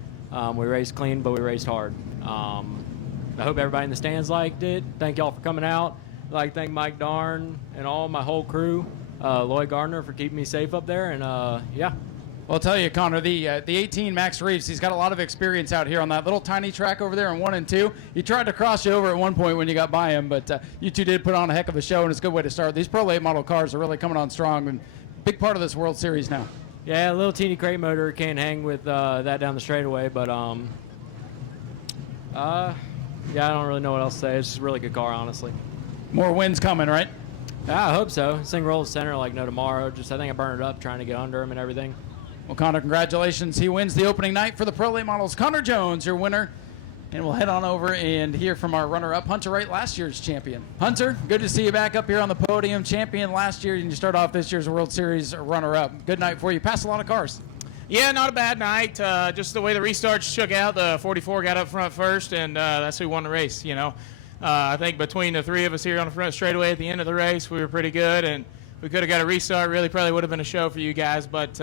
We raced clean, but we raced hard. I hope everybody in the stands liked it. Thank y'all for coming out. I'd like to thank Mike Darn and my whole crew, Lloyd Gardner for keeping me safe up there, and yeah. Well, I'll tell you, Connor, the 18 Max Reeves, he's got a lot of experience out here on that little tiny track over there in 1 and 2. He tried to cross you over at one point when you got by him, but you two did put on a heck of a show, and it's a good way to start. These Pro Late Model cars are really coming on strong and big part of this World Series now. Yeah, a little teeny crate motor can't hang with that down the straightaway, but yeah, I don't really know what else to say. It's just a really good car, honestly. More wins coming, right? Yeah, I hope so. This thing rolls center like no tomorrow. I think I burned it up trying to get under him and everything. Well, Connor, congratulations. He wins the opening night for the Pro Late Models. Connor Jones, your winner. And we'll head on over and hear from our runner-up, Hunter Wright, last year's champion. Hunter, good to see you back up here on the podium. Champion last year, and you start off this year's World Series runner-up. Good night for you. Passed a lot of cars. Yeah, not a bad night. Just the way the restarts shook out, the 44 got up front first, and that's who won the race, you know. I think between the 3 of us here on the front straightaway at the end of the race, we were pretty good, and we could have got a restart. Really probably would have been a show for you guys, but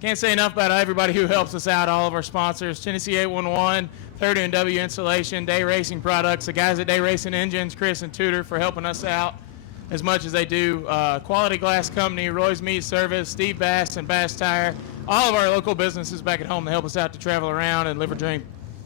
can't say enough about everybody who helps us out, all of our sponsors, Tennessee 811, 30&W Installation, Day Racing Products, the guys at Day Racing Engines, Chris and Tudor for helping us out as much as they do, Quality Glass Company, Roy's Meat Service, Steve Bass and Bass Tire, all of our local businesses back at home to help us out to travel around and live a dream.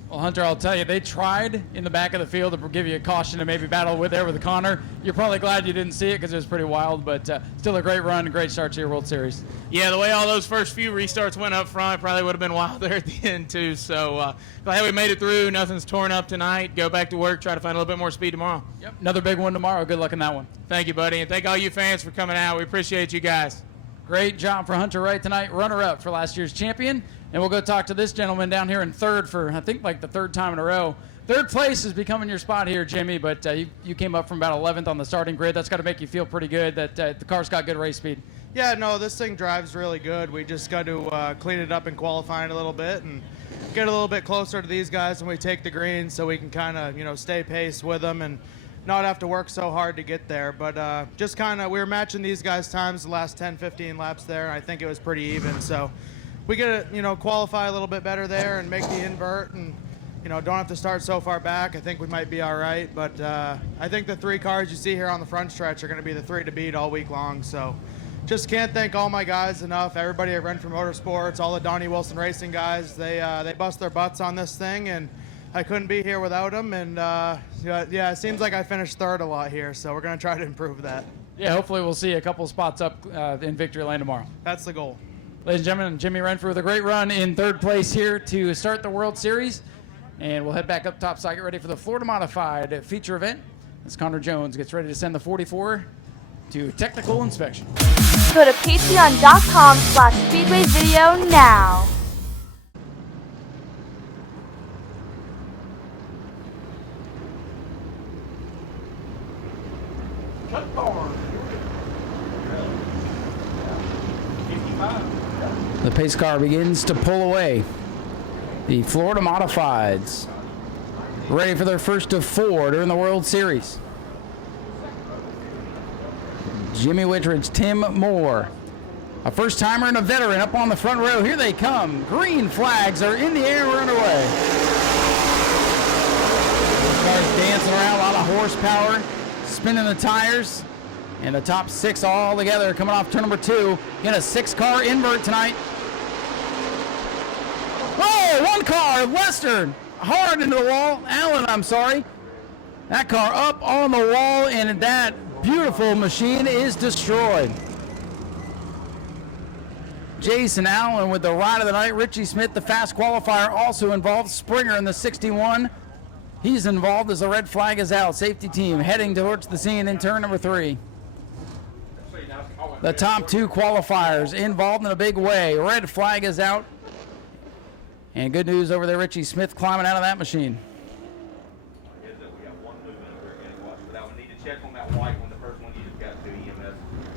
Well, Hunter, I'll tell you, they tried in the back of the field to give you a caution and maybe battle with Connor. You're probably glad you didn't see it because it was pretty wild, but still a great run, a great start to your World Series. Yeah, the way all those first few restarts went up front probably would have been wild there at the end, too. So glad we made it through. Nothing's torn up tonight. Go back to work, try to find a little bit more speed tomorrow. Yep, another big one tomorrow. Good luck in that one. Thank you, buddy, and thank all you fans for coming out. We appreciate you guys. Great job for Hunter Wright tonight, runner-up for last year's champion. And we'll go talk to this gentleman down here in 3rd for, I think, like the 3rd time in a row. 3rd place is becoming your spot here, Jimmy, but you came up from about 11th on the starting grid. That's got to make you feel pretty good that the car's got good race speed. Yeah, no, this thing drives really good. We just got to clean it up in qualifying a little bit and get a little bit closer to these guys when we take the greens so we can kind of, stay pace with them and not have to work so hard to get there. But just kind of, we were matching these guys' times the last 10, 15 laps there, and I think it was pretty even. So we got to, qualify a little bit better there and make the invert and, don't have to start so far back. I think we might be all right. But I think the 3 cars you see here on the front stretch are going to be the 3 to beat all week long. So just can't thank all my guys enough. Everybody at Renfrew Motorsports, all the Donnie Wilson Racing guys, they bust their butts on this thing, and I couldn't be here without them. And, yeah, it seems like I finished 3rd a lot here, so we're going to try to improve that. Yeah, hopefully we'll see a couple spots up in victory lane tomorrow. That's the goal. Ladies and gentlemen, Jimmy Renfrew with a great run in third place here to start the World Series. And we'll head back up top so I get ready for the Florida Modified feature event as Connor Jones gets ready to send the 44 to technical inspection. Go to patreon.com/Speedway video now. The pace car begins to pull away. The Florida Modifieds ready for their first of 4 during the World Series. Jimmy Whitridge, Tim Moore, a first-timer and a veteran up on the front row. Here they come. Green flags are in the air. We're underway. Cars dancing around, a lot of horsepower, spinning the tires, and the top 6 all together coming off turn number 2. Again, a 6-car invert tonight. Oh, one car, Lester, hard into the wall. Allen, I'm sorry. That car up on the wall, and that beautiful machine is destroyed. Jason Allen with the ride of the night. Richie Smith, the fast qualifier, also involved. Springer in the 61. He's involved as the red flag is out. Safety team heading towards the scene in turn number 3. The top 2 qualifiers involved in a big way. Red flag is out. And good news over there, Richie Smith climbing out of that machine.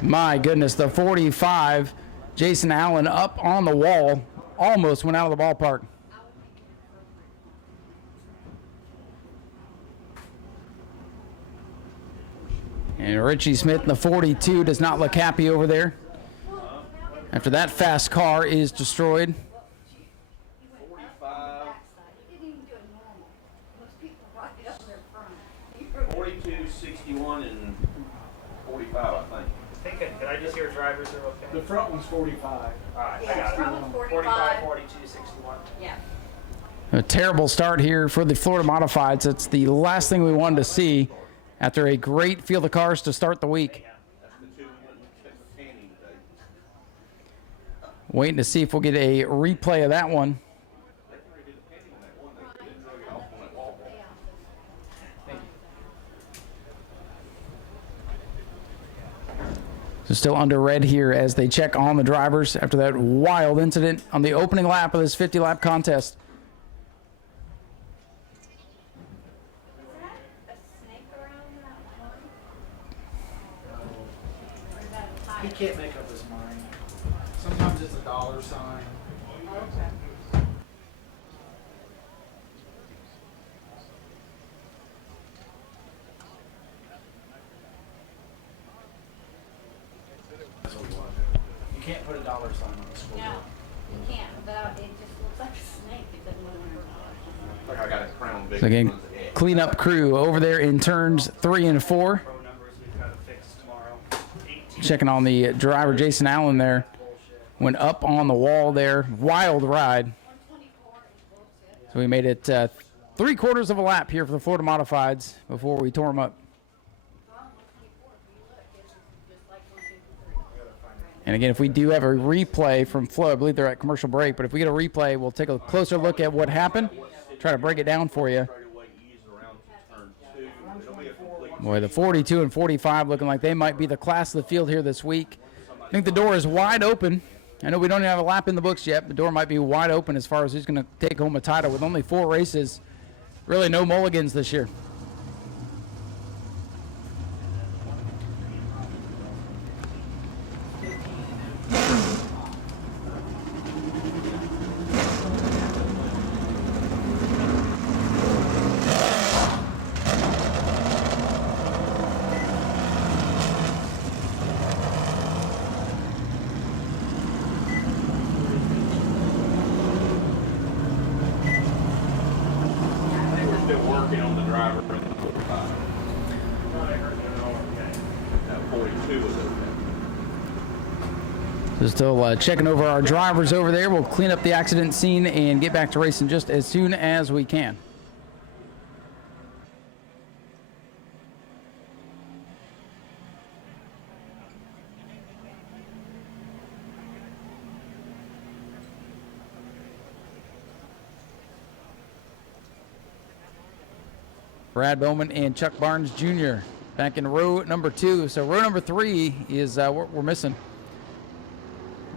My goodness, the 45, Jason Allen up on the wall, almost went out of the ballpark. And Richie Smith in the 42 does not look happy over there after that fast car is destroyed. 42, 61, and 45, I think. Can I just hear drivers are okay? The front one's 45. All right, Yeah, I got front it. one's 45. 45, 42, 61. Yeah. A terrible start here for the Florida Modifieds. It's the last thing we wanted to see after a great field of cars to start the week. Waiting to see if we'll get a replay of that one. So still under red here as they check on the drivers after that wild incident on the opening lap of this 50-lap contest. He can't make up his mind. Sometimes it's a dollar sign. Okay. You can't put a dollar sign on the scoreboard. No, you can't. But it just looks like a snake. It doesn't look like a dollar. Like I got a crown big. So again, cleanup crew over there in turns 3 and 4. Checking on the driver, Jason Allen there. Went up on the wall there. Wild ride. So we made it 3/4 of a lap here for the Florida Modifieds before we tore them up. And again, if we do have a replay from Flo, I believe they're at commercial break, but if we get a replay, we'll take a closer look at what happened, try to break it down for you. Boy, the 42 and 45 looking like they might be the class of the field here this week. I think the door is wide open. I know we don't even have a lap in the books yet. The door might be wide open as far as who's going to take home a title with only 4 races. Really no mulligans this year. So still checking over our drivers over there. We'll clean up the accident scene and get back to racing just as soon as we can. Brad Bowman and Chuck Barnes Jr. back in row number 2. So row number 3 is what we're missing.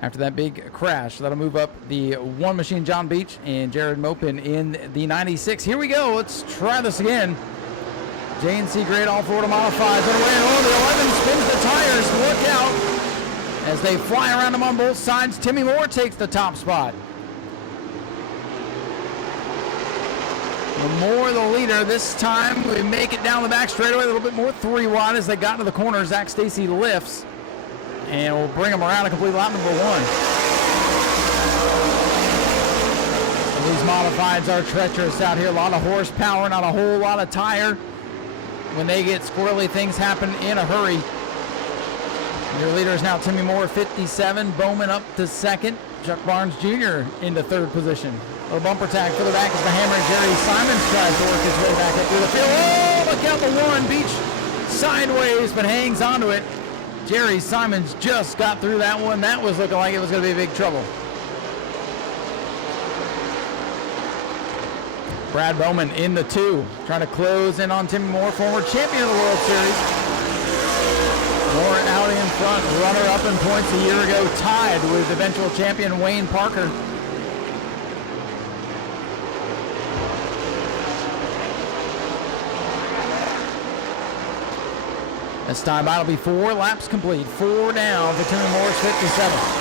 After that big crash, that'll move up the one machine, John Beach and Jared Mopin in the 96. Here we go. Let's try this again. J&C Great All Florida Modifieds underway. And the 11 spins the tires. Look out as they fly around them on both sides. Timmy Moore takes the top spot. Moore the leader. This time we make it down the back straightaway a little bit more 3 wide as they got into the corner. Zach Stacy lifts. And we'll bring them around a complete lap number 1. And these modifieds are treacherous out here. A lot of horsepower, not a whole lot of tire. When they get squirrely, things happen in a hurry. Your leader is now Timmy Moore, 57. Bowman up to 2nd. Chuck Barnes Jr. into 3rd position. A little bumper tag further back as the hammer Jerry Simons tries to work his way back up through the field. Oh, look out the 1. Beach sideways, but hangs onto it. Jerry Simons just got through that one. That was looking like it was going to be big trouble. Brad Bowman in the 2, trying to close in on Timmy Moore, former champion of the World Series. Moore out in front, runner-up in points a year ago, tied with eventual champion Wayne Parker. This time it'll be 4 laps complete. 4 down for Timmy Moore's 57.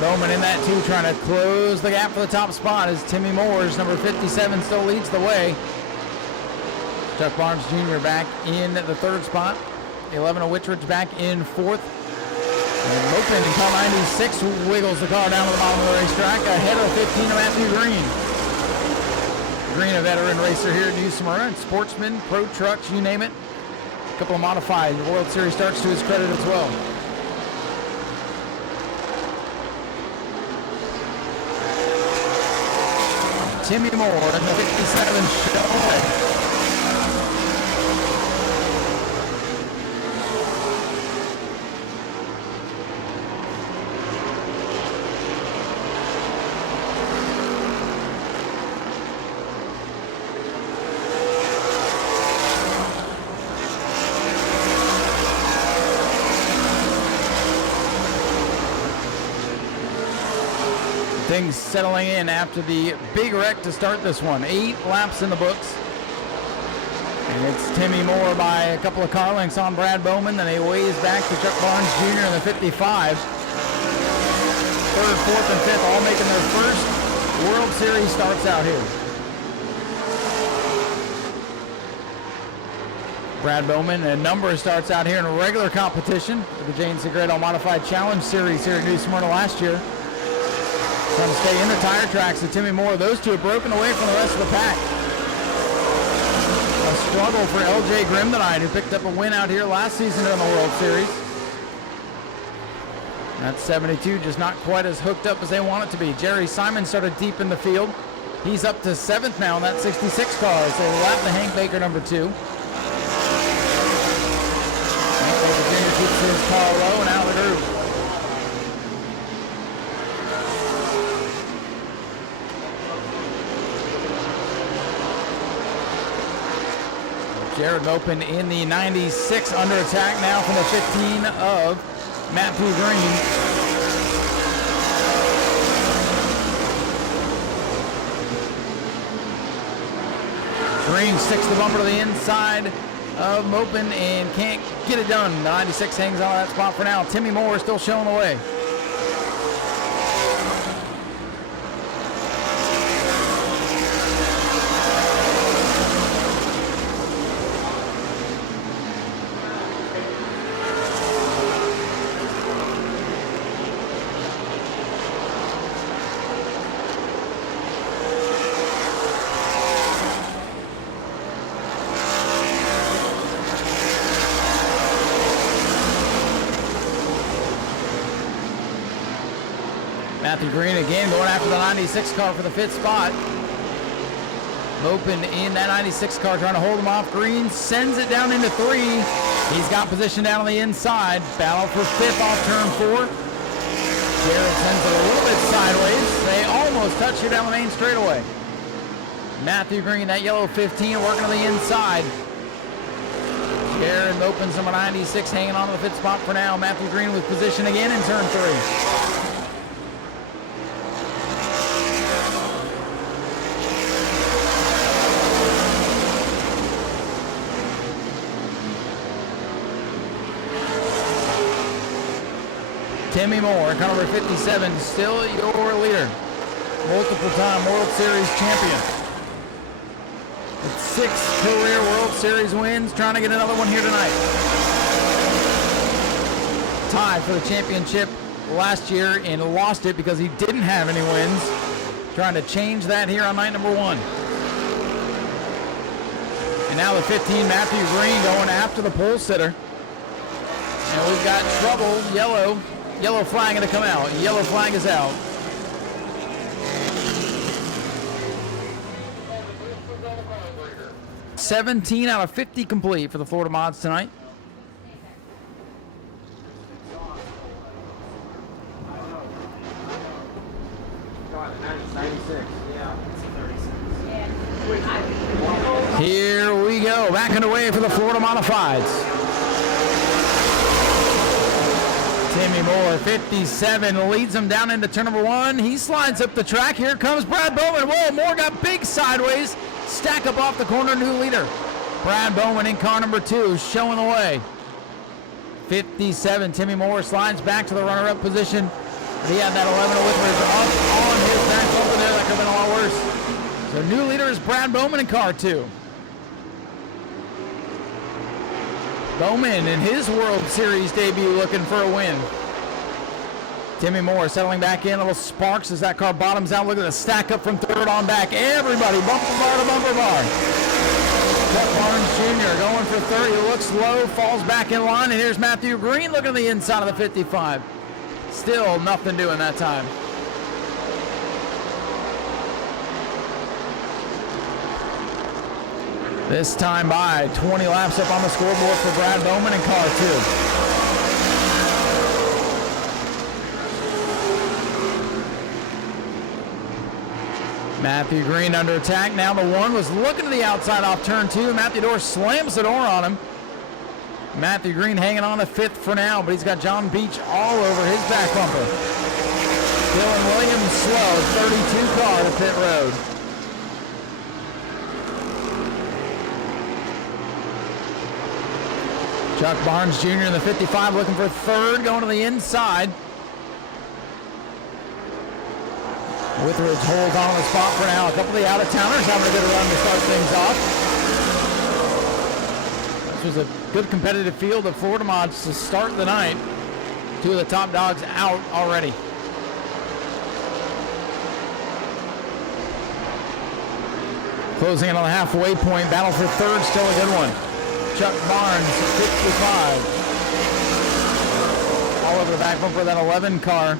Bowman in that 2, trying to close the gap for the top spot as Timmy Moore's number 57 still leads the way. Chuck Barnes Jr. back in the 3rd spot. 11 of Wittridge back in 4th. And Mopin in car 96 wiggles the car down to the bottom of the racetrack ahead of 15 of Matthew Green. Green, a veteran racer here at New Smyrna, and Sportsman, Pro Trucks, you name it. A couple of modified World Series starts to his credit as well. Timmy Moore in the 57 Chevrolet. Things settling in after the big wreck to start this one. 8 laps in the books. And it's Timmy Moore by a couple of car lengths on Brad Bowman. Then he ways back to Chuck Barnes Jr. in the 55. 3rd, 4th, and 5th all making their first World Series starts out here. Brad Bowman, a number of starts out here in a regular competition for the J&C Great All Modified Challenge Series here at New Smyrna last year. Trying to stay in the tire tracks with Timmy Moore. Those two have broken away from the rest of the pack. A struggle for LJ Grimm tonight, who picked up a win out here last season in the World Series. That 72 just not quite as hooked up as they want it to be. Jerry Simon started deep in the field. He's up to 7th now in that 66 car as they lap the Hank Baker number 2. Hank Baker Jr. keeps his car low and out of the group. Jared Mopin in the 96 under attack now from the 15 of Matthew Green. Green sticks the bumper to the inside of Mopin and can't get it done. 96 hangs on that spot for now. Timmy Moore still showing the way. Matthew Green again going after the 96 car for the 5th spot. Open in that 96 car trying to hold him off. Green sends it down into 3. He's got position down on the inside. Battle for 5th off turn 4. Jared sends it a little bit sideways. They almost touch you down the main straightaway. Matthew Green, that yellow 15, working on the inside. Jared opens number 96, hanging on to the 5th spot for now. Matthew Green with position again in turn 3. Timmy Moore, car number 57, still your leader. Multiple-time World Series champion. With 6 career World Series wins, trying to get another one here tonight. Tied for the championship last year and lost it because he didn't have any wins. Trying to change that here on night number 1. And now the 15, Matthew Green, going after the pole sitter. And we've got trouble, yellow. Yellow flag going to come out. Yellow flag is out. $17 out of 50 complete for the Florida Mods tonight. Here we go. Back underway for the Florida Modifieds. Timmy Moore, 57, leads him down into turn number 1. He slides up the track. Here comes Brad Bowman. Whoa, Moore got big sideways. Stack up off the corner, new leader. Brad Bowman in car number 2, showing the way. 57, Timmy Moore slides back to the runner-up position. He had that 11 with up on his back bumper there. That could have been a lot worse. So new leader is Brad Bowman in car 2. Bowman in his World Series debut looking for a win. Timmy Moore settling back in. Little sparks as that car bottoms out. Look at the stack up from 3rd on back. Everybody bumper bar to bumper bar. Chuck Barnes Jr. going for 3rd. He looks low, falls back in line. And here's Matthew Green looking at the inside of the 55. Still nothing doing that time. This time by 20 laps up on the scoreboard for Brad Bowman in car 2. Matthew Green under attack. Now the 1 was looking to the outside off turn 2. Matthew Dorr slams the door on him. Matthew Green hanging on to 5th for now, but he's got John Beach all over his back bumper. Dylan Williams slow, 32 car to pit road. Chuck Barnes Jr. in the 55 looking for 3rd, going to the inside. Withridge holds on the spot for now. A couple of the out-of-towners having a good run to start things off. This was a good competitive field of Florida Mods to start the night. 2 of the top dogs out already. Closing in on the halfway point. Battle for 3rd, still a good one. Chuck Barnes, 55. All over the back bumper of that 11 car.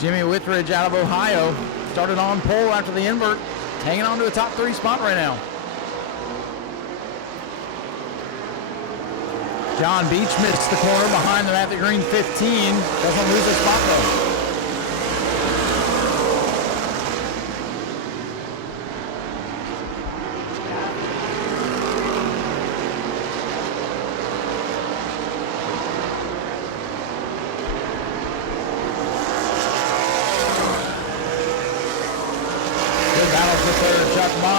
Jimmy Withridge out of Ohio. Started on pole after the invert. Hanging on to a top 3 spot right now. John Beach missed the corner behind the Matthew Green 15. Doesn't lose a spot though.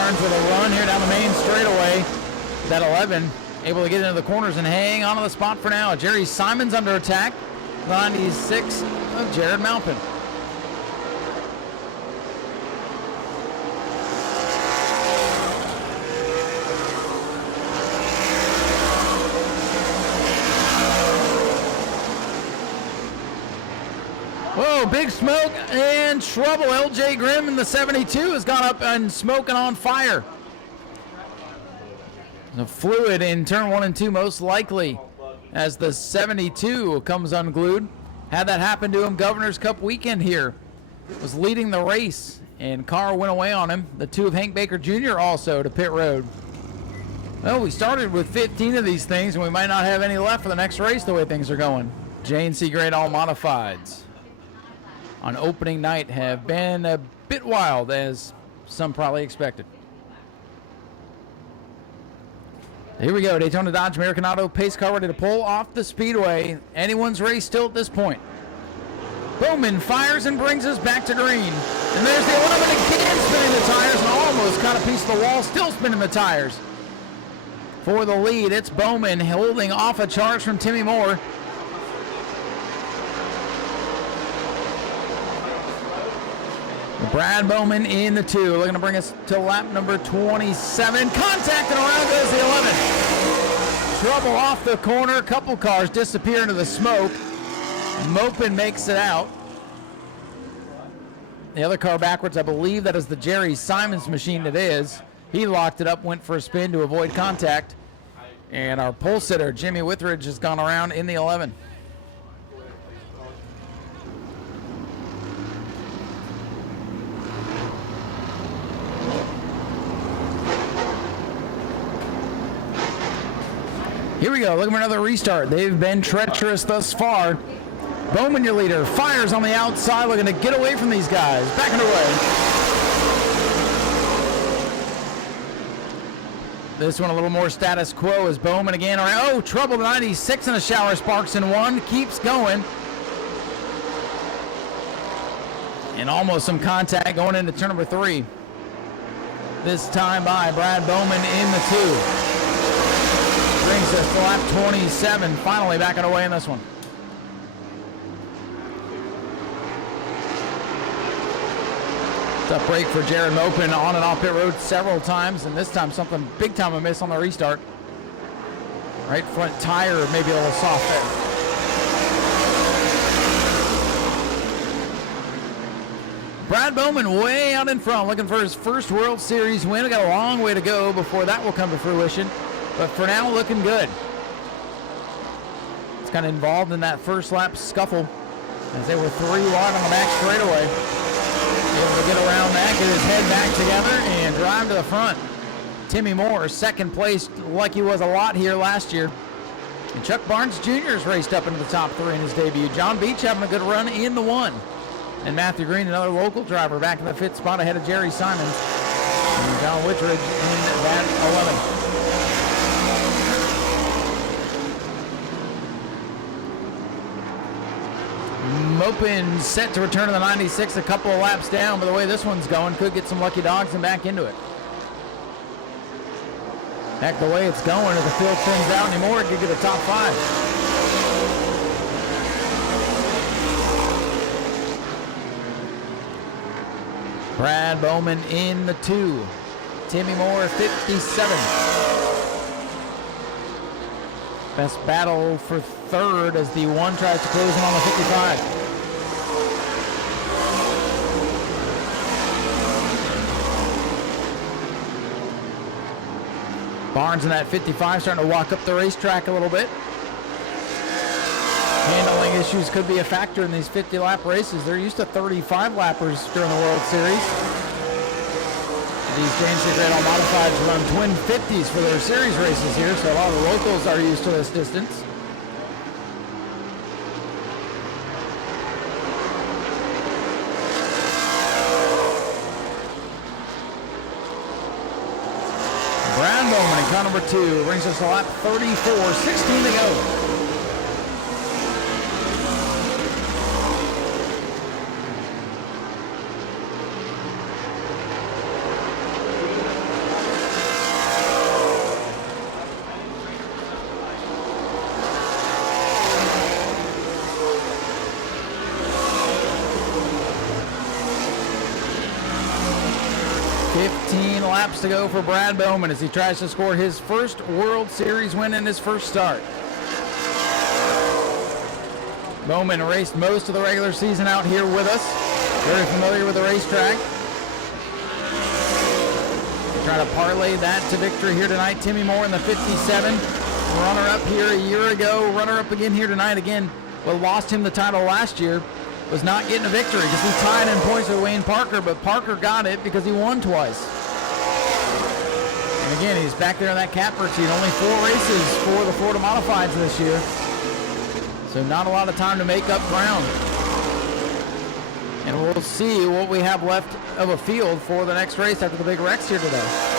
With a run here down the main straightaway. That 11 able to get into the corners and hang onto the spot for now. Jerry Simon's under attack. 96 of Jared Malpin. Whoa, big smoke and trouble. LJ Grimm in the 72 has gone up and smoking on fire. The fluid in turn 1 and 2 most likely as the 72 comes unglued. had that happen to him Governor's Cup weekend here. Was leading the race, and car went away on him. The 2 of Hank Baker Jr. also to pit road. Well, we started with 15 of these things, and we might not have any left for the next race the way things are going. J&C Grade All Modifieds on opening night have been a bit wild, as some probably expected. Here we go. Daytona Dodge American Auto pace car ready to pull off the speedway. Anyone's race still at this point. Bowman fires and brings us back to green. And there's the 11 again, spinning the tires and almost caught a piece of the wall, still spinning the tires. For the lead, it's Bowman holding off a charge from Timmy Moore. Brad Bowman in the 2, looking to bring us to lap number 27. Contact and around goes the 11. Trouble off the corner, a couple cars disappear into the smoke. Mopin makes it out. The other car backwards, I believe that is the Jerry Simons machine it is. He locked it up, went for a spin to avoid contact. And our pole sitter, Jimmy Withridge, has gone around in the 11. Here we go, looking for another restart. They've been treacherous thus far. Bowman, your leader, fires on the outside, looking to get away from these guys. Back underway. This one a little more status quo as Bowman again. Oh, trouble, 96 in a shower, sparks in 1, keeps going. And almost some contact going into turn number 3. This time by Brad Bowman in the 2. Brings us to lap 27, finally backing away in this one. Tough break for Jared Mopin on and off pit road several times, and this time something big time a miss on the restart. Right front tire maybe a little soft there. Brad Bowman way out in front, looking for his first World Series win. We got a long way to go before that will come to fruition, but for now looking good. It's kind of involved in that first lap scuffle as they were 3 wide on the back straightaway. Able to get around that, get his head back together, and drive to the front. Timmy Moore, second place, like he was a lot here last year. And Chuck Barnes Jr. has raced up into the top 3 in his debut. John Beach having a good run in the 1. And Matthew Green, another local driver, back in the 5th spot ahead of Jerry Simons. And John Whitridge in that 11. Mopin set to return to the 96, a couple of laps down, but the way this one's going, could get some lucky dogs and back into it. Heck, the way it's going, if the field thins out anymore, it could get a top 5. Brad Bowman in the 2. Timmy Moore, 57. Best battle for 3rd as the 1 tries to close in on the 55. Barnes in that 55 starting to walk up the racetrack a little bit. Handling issues could be a factor in these 50-lap races. They're used to 35-lappers during the World Series. These J&C Grade All Modifieds run twin 50s for their series races here, so a lot of the locals are used to this distance. Brad Bowman in car number 2 brings us to lap 34, 16 to go. Laps to go for Brad Bowman as he tries to score his first World Series win in his first start. Bowman raced most of the regular season out here with us. Very familiar with the racetrack. Trying to parlay that to victory here tonight. Timmy Moore in the 57. Runner-up here a year ago. Runner-up again here tonight. Again, what lost him the title last year was not getting a victory because he tied in points with Wayne Parker, but Parker got it because he won twice. And again, he's back there in that catbird seat. Only 4 races for the Florida Modifieds this year. So not a lot of time to make up ground. And we'll see what we have left of a field for the next race after the big wrecks here today.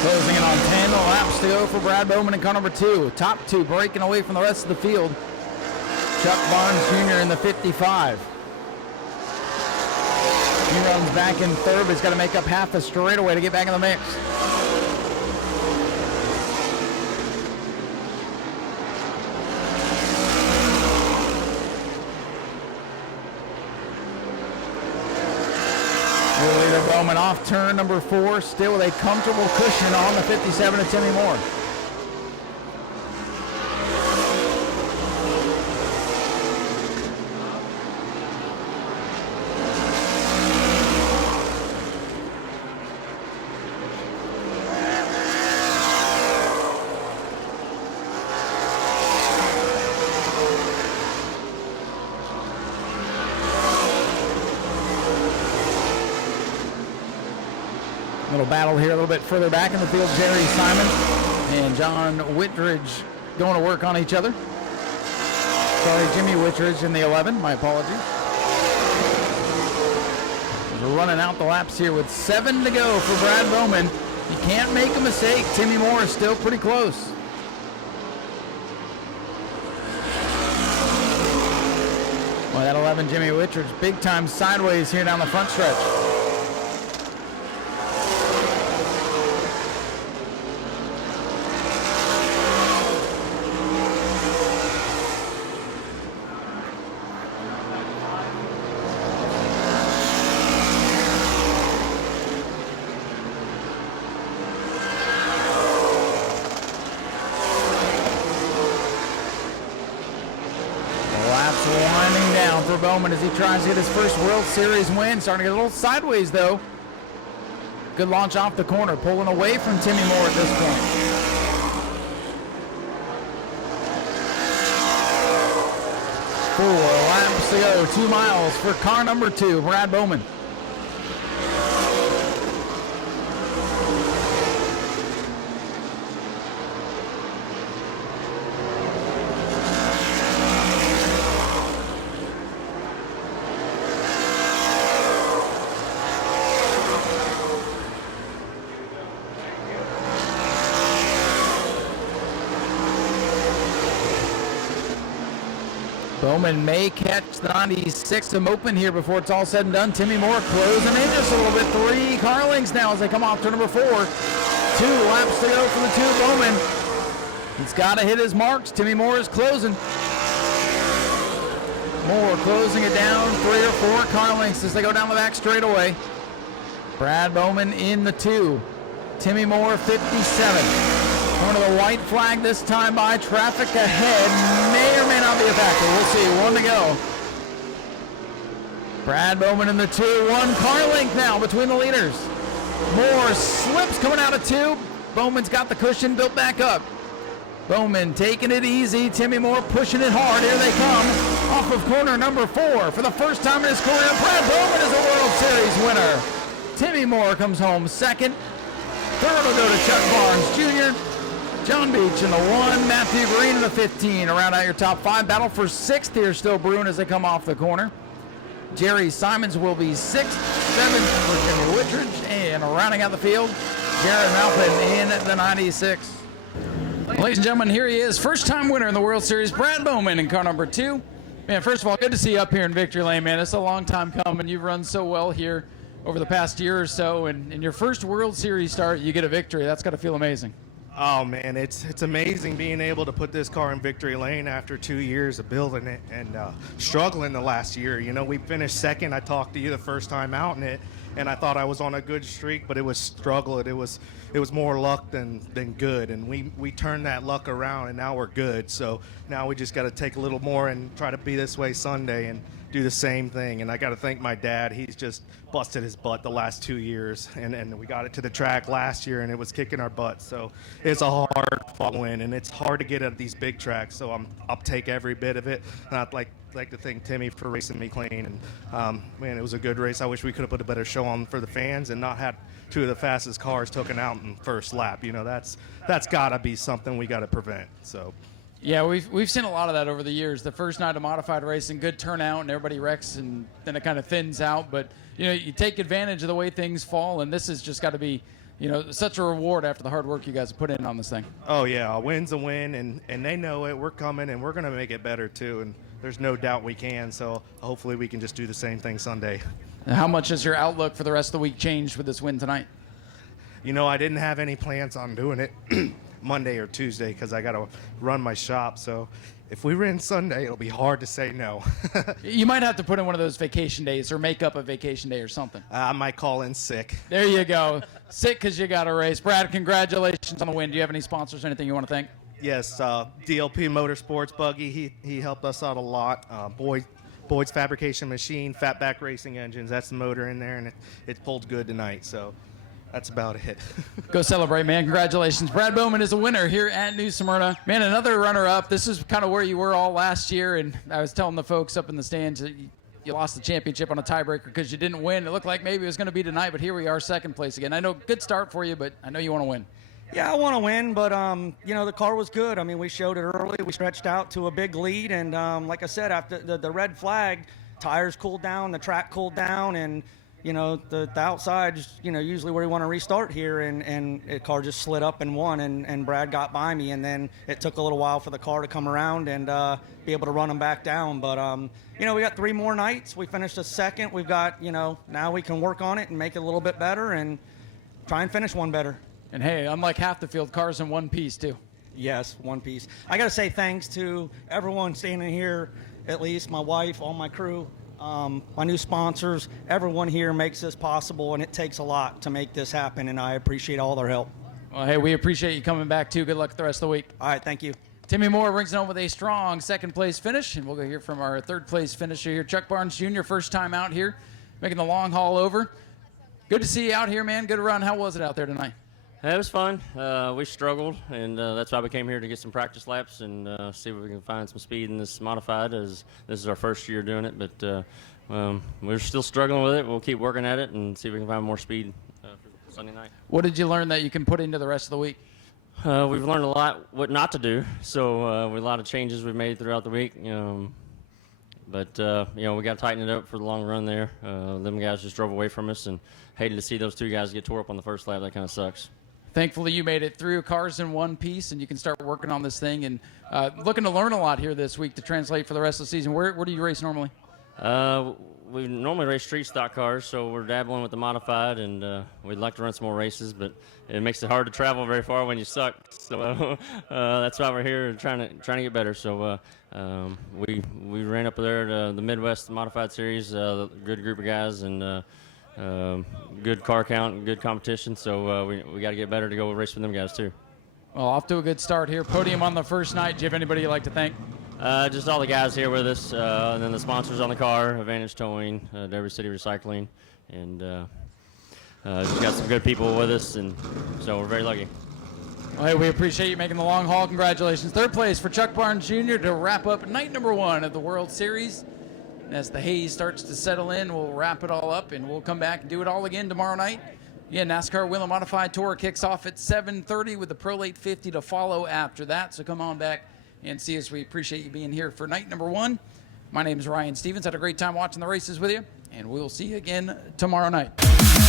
Closing in on 10 laps to go for Brad Bowman in car number 2. Top 2 breaking away from the rest of the field. Chuck Barnes Jr. in the 55. He runs back in third, but he's got to make up half a straightaway to get back in the mix. Bowman off turn number 4, still with a comfortable cushion on the 57 of Timmy Moore. Little battle here a little bit further back in the field. Jerry Simon and John Whitridge going to work on each other. Sorry, Jimmy Whitridge in the 11. My apologies. We're running out the laps here with 7 to go for Brad Bowman. You can't make a mistake. Timmy Moore is still pretty close. Well, that 11 Jimmy Whitridge big time sideways here down the front stretch. For Bowman as he tries to get his first World Series win. Starting to get a little sideways though. Good launch off the corner, pulling away from Timmy Moore at this point. Four laps to go, 2 miles for car number 2, Brad Bowman. Bowman may catch the 96 to open here before it's all said and done. Timmy Moore closing in just a little bit. 3 car lengths now as they come off turn number 4. 2 laps to go for the 2 Bowman. He's got to hit his marks. Timmy Moore is closing. Moore closing it down. 3 or 4 car lengths as they go down the back straightaway. Brad Bowman in the 2. Timmy Moore 57. Going to the white flag this time by traffic ahead. May or may not be a factor. We'll see. 1 to go. Brad Bowman in the 2. 1 car length now between the leaders. Moore slips coming out of 2. Bowman's got the cushion built back up. Bowman taking it easy. Timmy Moore pushing it hard. Here they come. Off of corner number 4. For the first time in his career, Brad Bowman is a World Series winner. Timmy Moore comes home second. Third will go to Chuck Barnes Jr. John Beach in the 1, Matthew Green in the 15. Around out your top 5. Battle for 6th here still brewing as they come off the corner. Jerry Simons will be 6th, 7th for Jimmy Whitridge. And rounding out the field, Jared Malpin in the 96. Ladies and gentlemen, here he is. First time winner in the World Series, Brad Bowman in car number 2. Man, first of all, good to see you up here in Victory Lane, man. It's a long time coming. You've run so well here over the past year or so. And in your first World Series start, you get a victory. That's got to feel amazing. Oh man, it's amazing being able to put this car in victory lane after 2 years of building it and struggling the last year. You know, we finished second. I talked to you the first time out in it, and I thought I was on a good streak, but it was struggle. It was more luck than good, and we turned that luck around, and now we're good. So now we just got to take a little more and try to be this way Sunday and do the same thing. And I got to thank my dad. He's just busted his butt the last 2 years, and we got it to the track last year, and it was kicking our butts. So it's a hard win, and it's hard to get at these big tracks. So I'll take every bit of it. And I'd like to thank Timmy for racing me clean. And man, it was a good race. I wish we could have put a better show on for the fans and not had two of the fastest cars taken out in first lap. You know, that's got to be something we got to prevent. So. Yeah, we've seen a lot of that over the years. The first night of modified racing, good turnout, and everybody wrecks, and then it kind of thins out. But, you know, you take advantage of the way things fall, and this has just got to be, you know, such a reward after the hard work you guys have put in on this thing. Oh, yeah, a win's a win, and they know it. We're coming, and we're going to make it better, too, and there's no doubt we can. So hopefully we can just do the same thing Sunday. And how much has your outlook for the rest of the week changed with this win tonight? You know, I didn't have any plans on doing it Monday or Tuesday because I got to run my shop. So if we win Sunday, it'll be hard to say no. You might have to put in one of those vacation days or make up a vacation day or something. I might call in sick. There you go. Sick because you got a race. Brad, congratulations on the win. Do you have any sponsors or anything you want to thank? Yes, DLP Motorsports Buggy. He helped us out a lot. Boyd's Fabrication Machine, Fatback Racing Engines. That's the motor in there, and it pulled good tonight. So that's about it. Go celebrate, man. Congratulations. Brad Bowman is a winner here at New Smyrna. Man, another runner-up. This is kind of where you were all last year, and I was telling the folks up in the stands that you lost the championship on a tiebreaker because you didn't win. It looked like maybe it was going to be tonight, but here we are, second place again. I know, good start for you, but I know you want to win. Yeah, I want to win, but, you know, the car was good. I mean, we showed it early. We stretched out to a big lead, and like I said, after the red flag, tires cooled down, the track cooled down, and, you know, the outside is, you know, usually where you want to restart here, and the car just slid up and won, and Brad got by me, and then it took a little while for the car to come around and be able to run them back down. But, you know, we got 3 more nights. We finished a second. We've got, you know, now we can work on it and make it a little bit better and try and finish one better. And, hey, unlike half the field, cars in one piece, too. Yes, one piece. I got to say thanks to everyone standing here, at least my wife, all my crew, my new sponsors. Everyone here makes this possible, and it takes a lot to make this happen, and I appreciate all their help. Well, hey, we appreciate you coming back, too. Good luck the rest of the week. All right, thank you. Timmy Moore brings it home with a strong second-place finish, and we'll go hear from our third-place finisher here, Chuck Barnes Jr., first time out here, making the long haul over. Good to see you out here, man. Good run. How was it out there tonight? It was fun. We struggled, and that's why we came here to get some practice laps and see if we can find some speed in this modified, as this is our first year doing it. But we're still struggling with it. We'll keep working at it and see if we can find more speed for Sunday night. What did you learn that you can put into the rest of the week? We've learned a lot what not to do, so a lot of changes we've made throughout the week. But you know, we got to tighten it up for the long run there. Them guys just drove away from us, and hated to see those 2 guys get tore up on the first lap. That kind of sucks. Thankfully, you made it through. Cars in one piece, and you can start working on this thing. And looking to learn a lot here this week to translate for the rest of the season. Where do you race normally? We normally race street stock cars, so we're dabbling with the modified, and we'd like to run some more races, but it makes it hard to travel very far when you suck. So that's why we're here trying to get better. So we ran up there to the Midwest Modified Series, a good group of guys, and good car count and good competition. So we got to get better to go race with them guys too. Well, off to a good start here. Podium on the first night. Do you have anybody you'd like to thank? Just all the guys here with us, and then the sponsors on the car, Advantage Towing, Derby City Recycling, and just got some good people with us, and so we're very lucky. Well, hey, we appreciate you making the long haul. Congratulations. Third place for Chuck Barnes Jr. to wrap up night number 1 of the World Series. And as the haze starts to settle in, we'll wrap it all up, and we'll come back and do it all again tomorrow night. Yeah, NASCAR Wheel and Modified Tour kicks off at 7:30 with the Pro Late 50 to follow after that. So come on back and see us. We appreciate you being here for night number 1. My name is Ryan Stevens. Had a great time watching the races with you, and we'll see you again tomorrow night.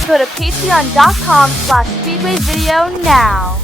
Go to patreon.com/Speedway video now.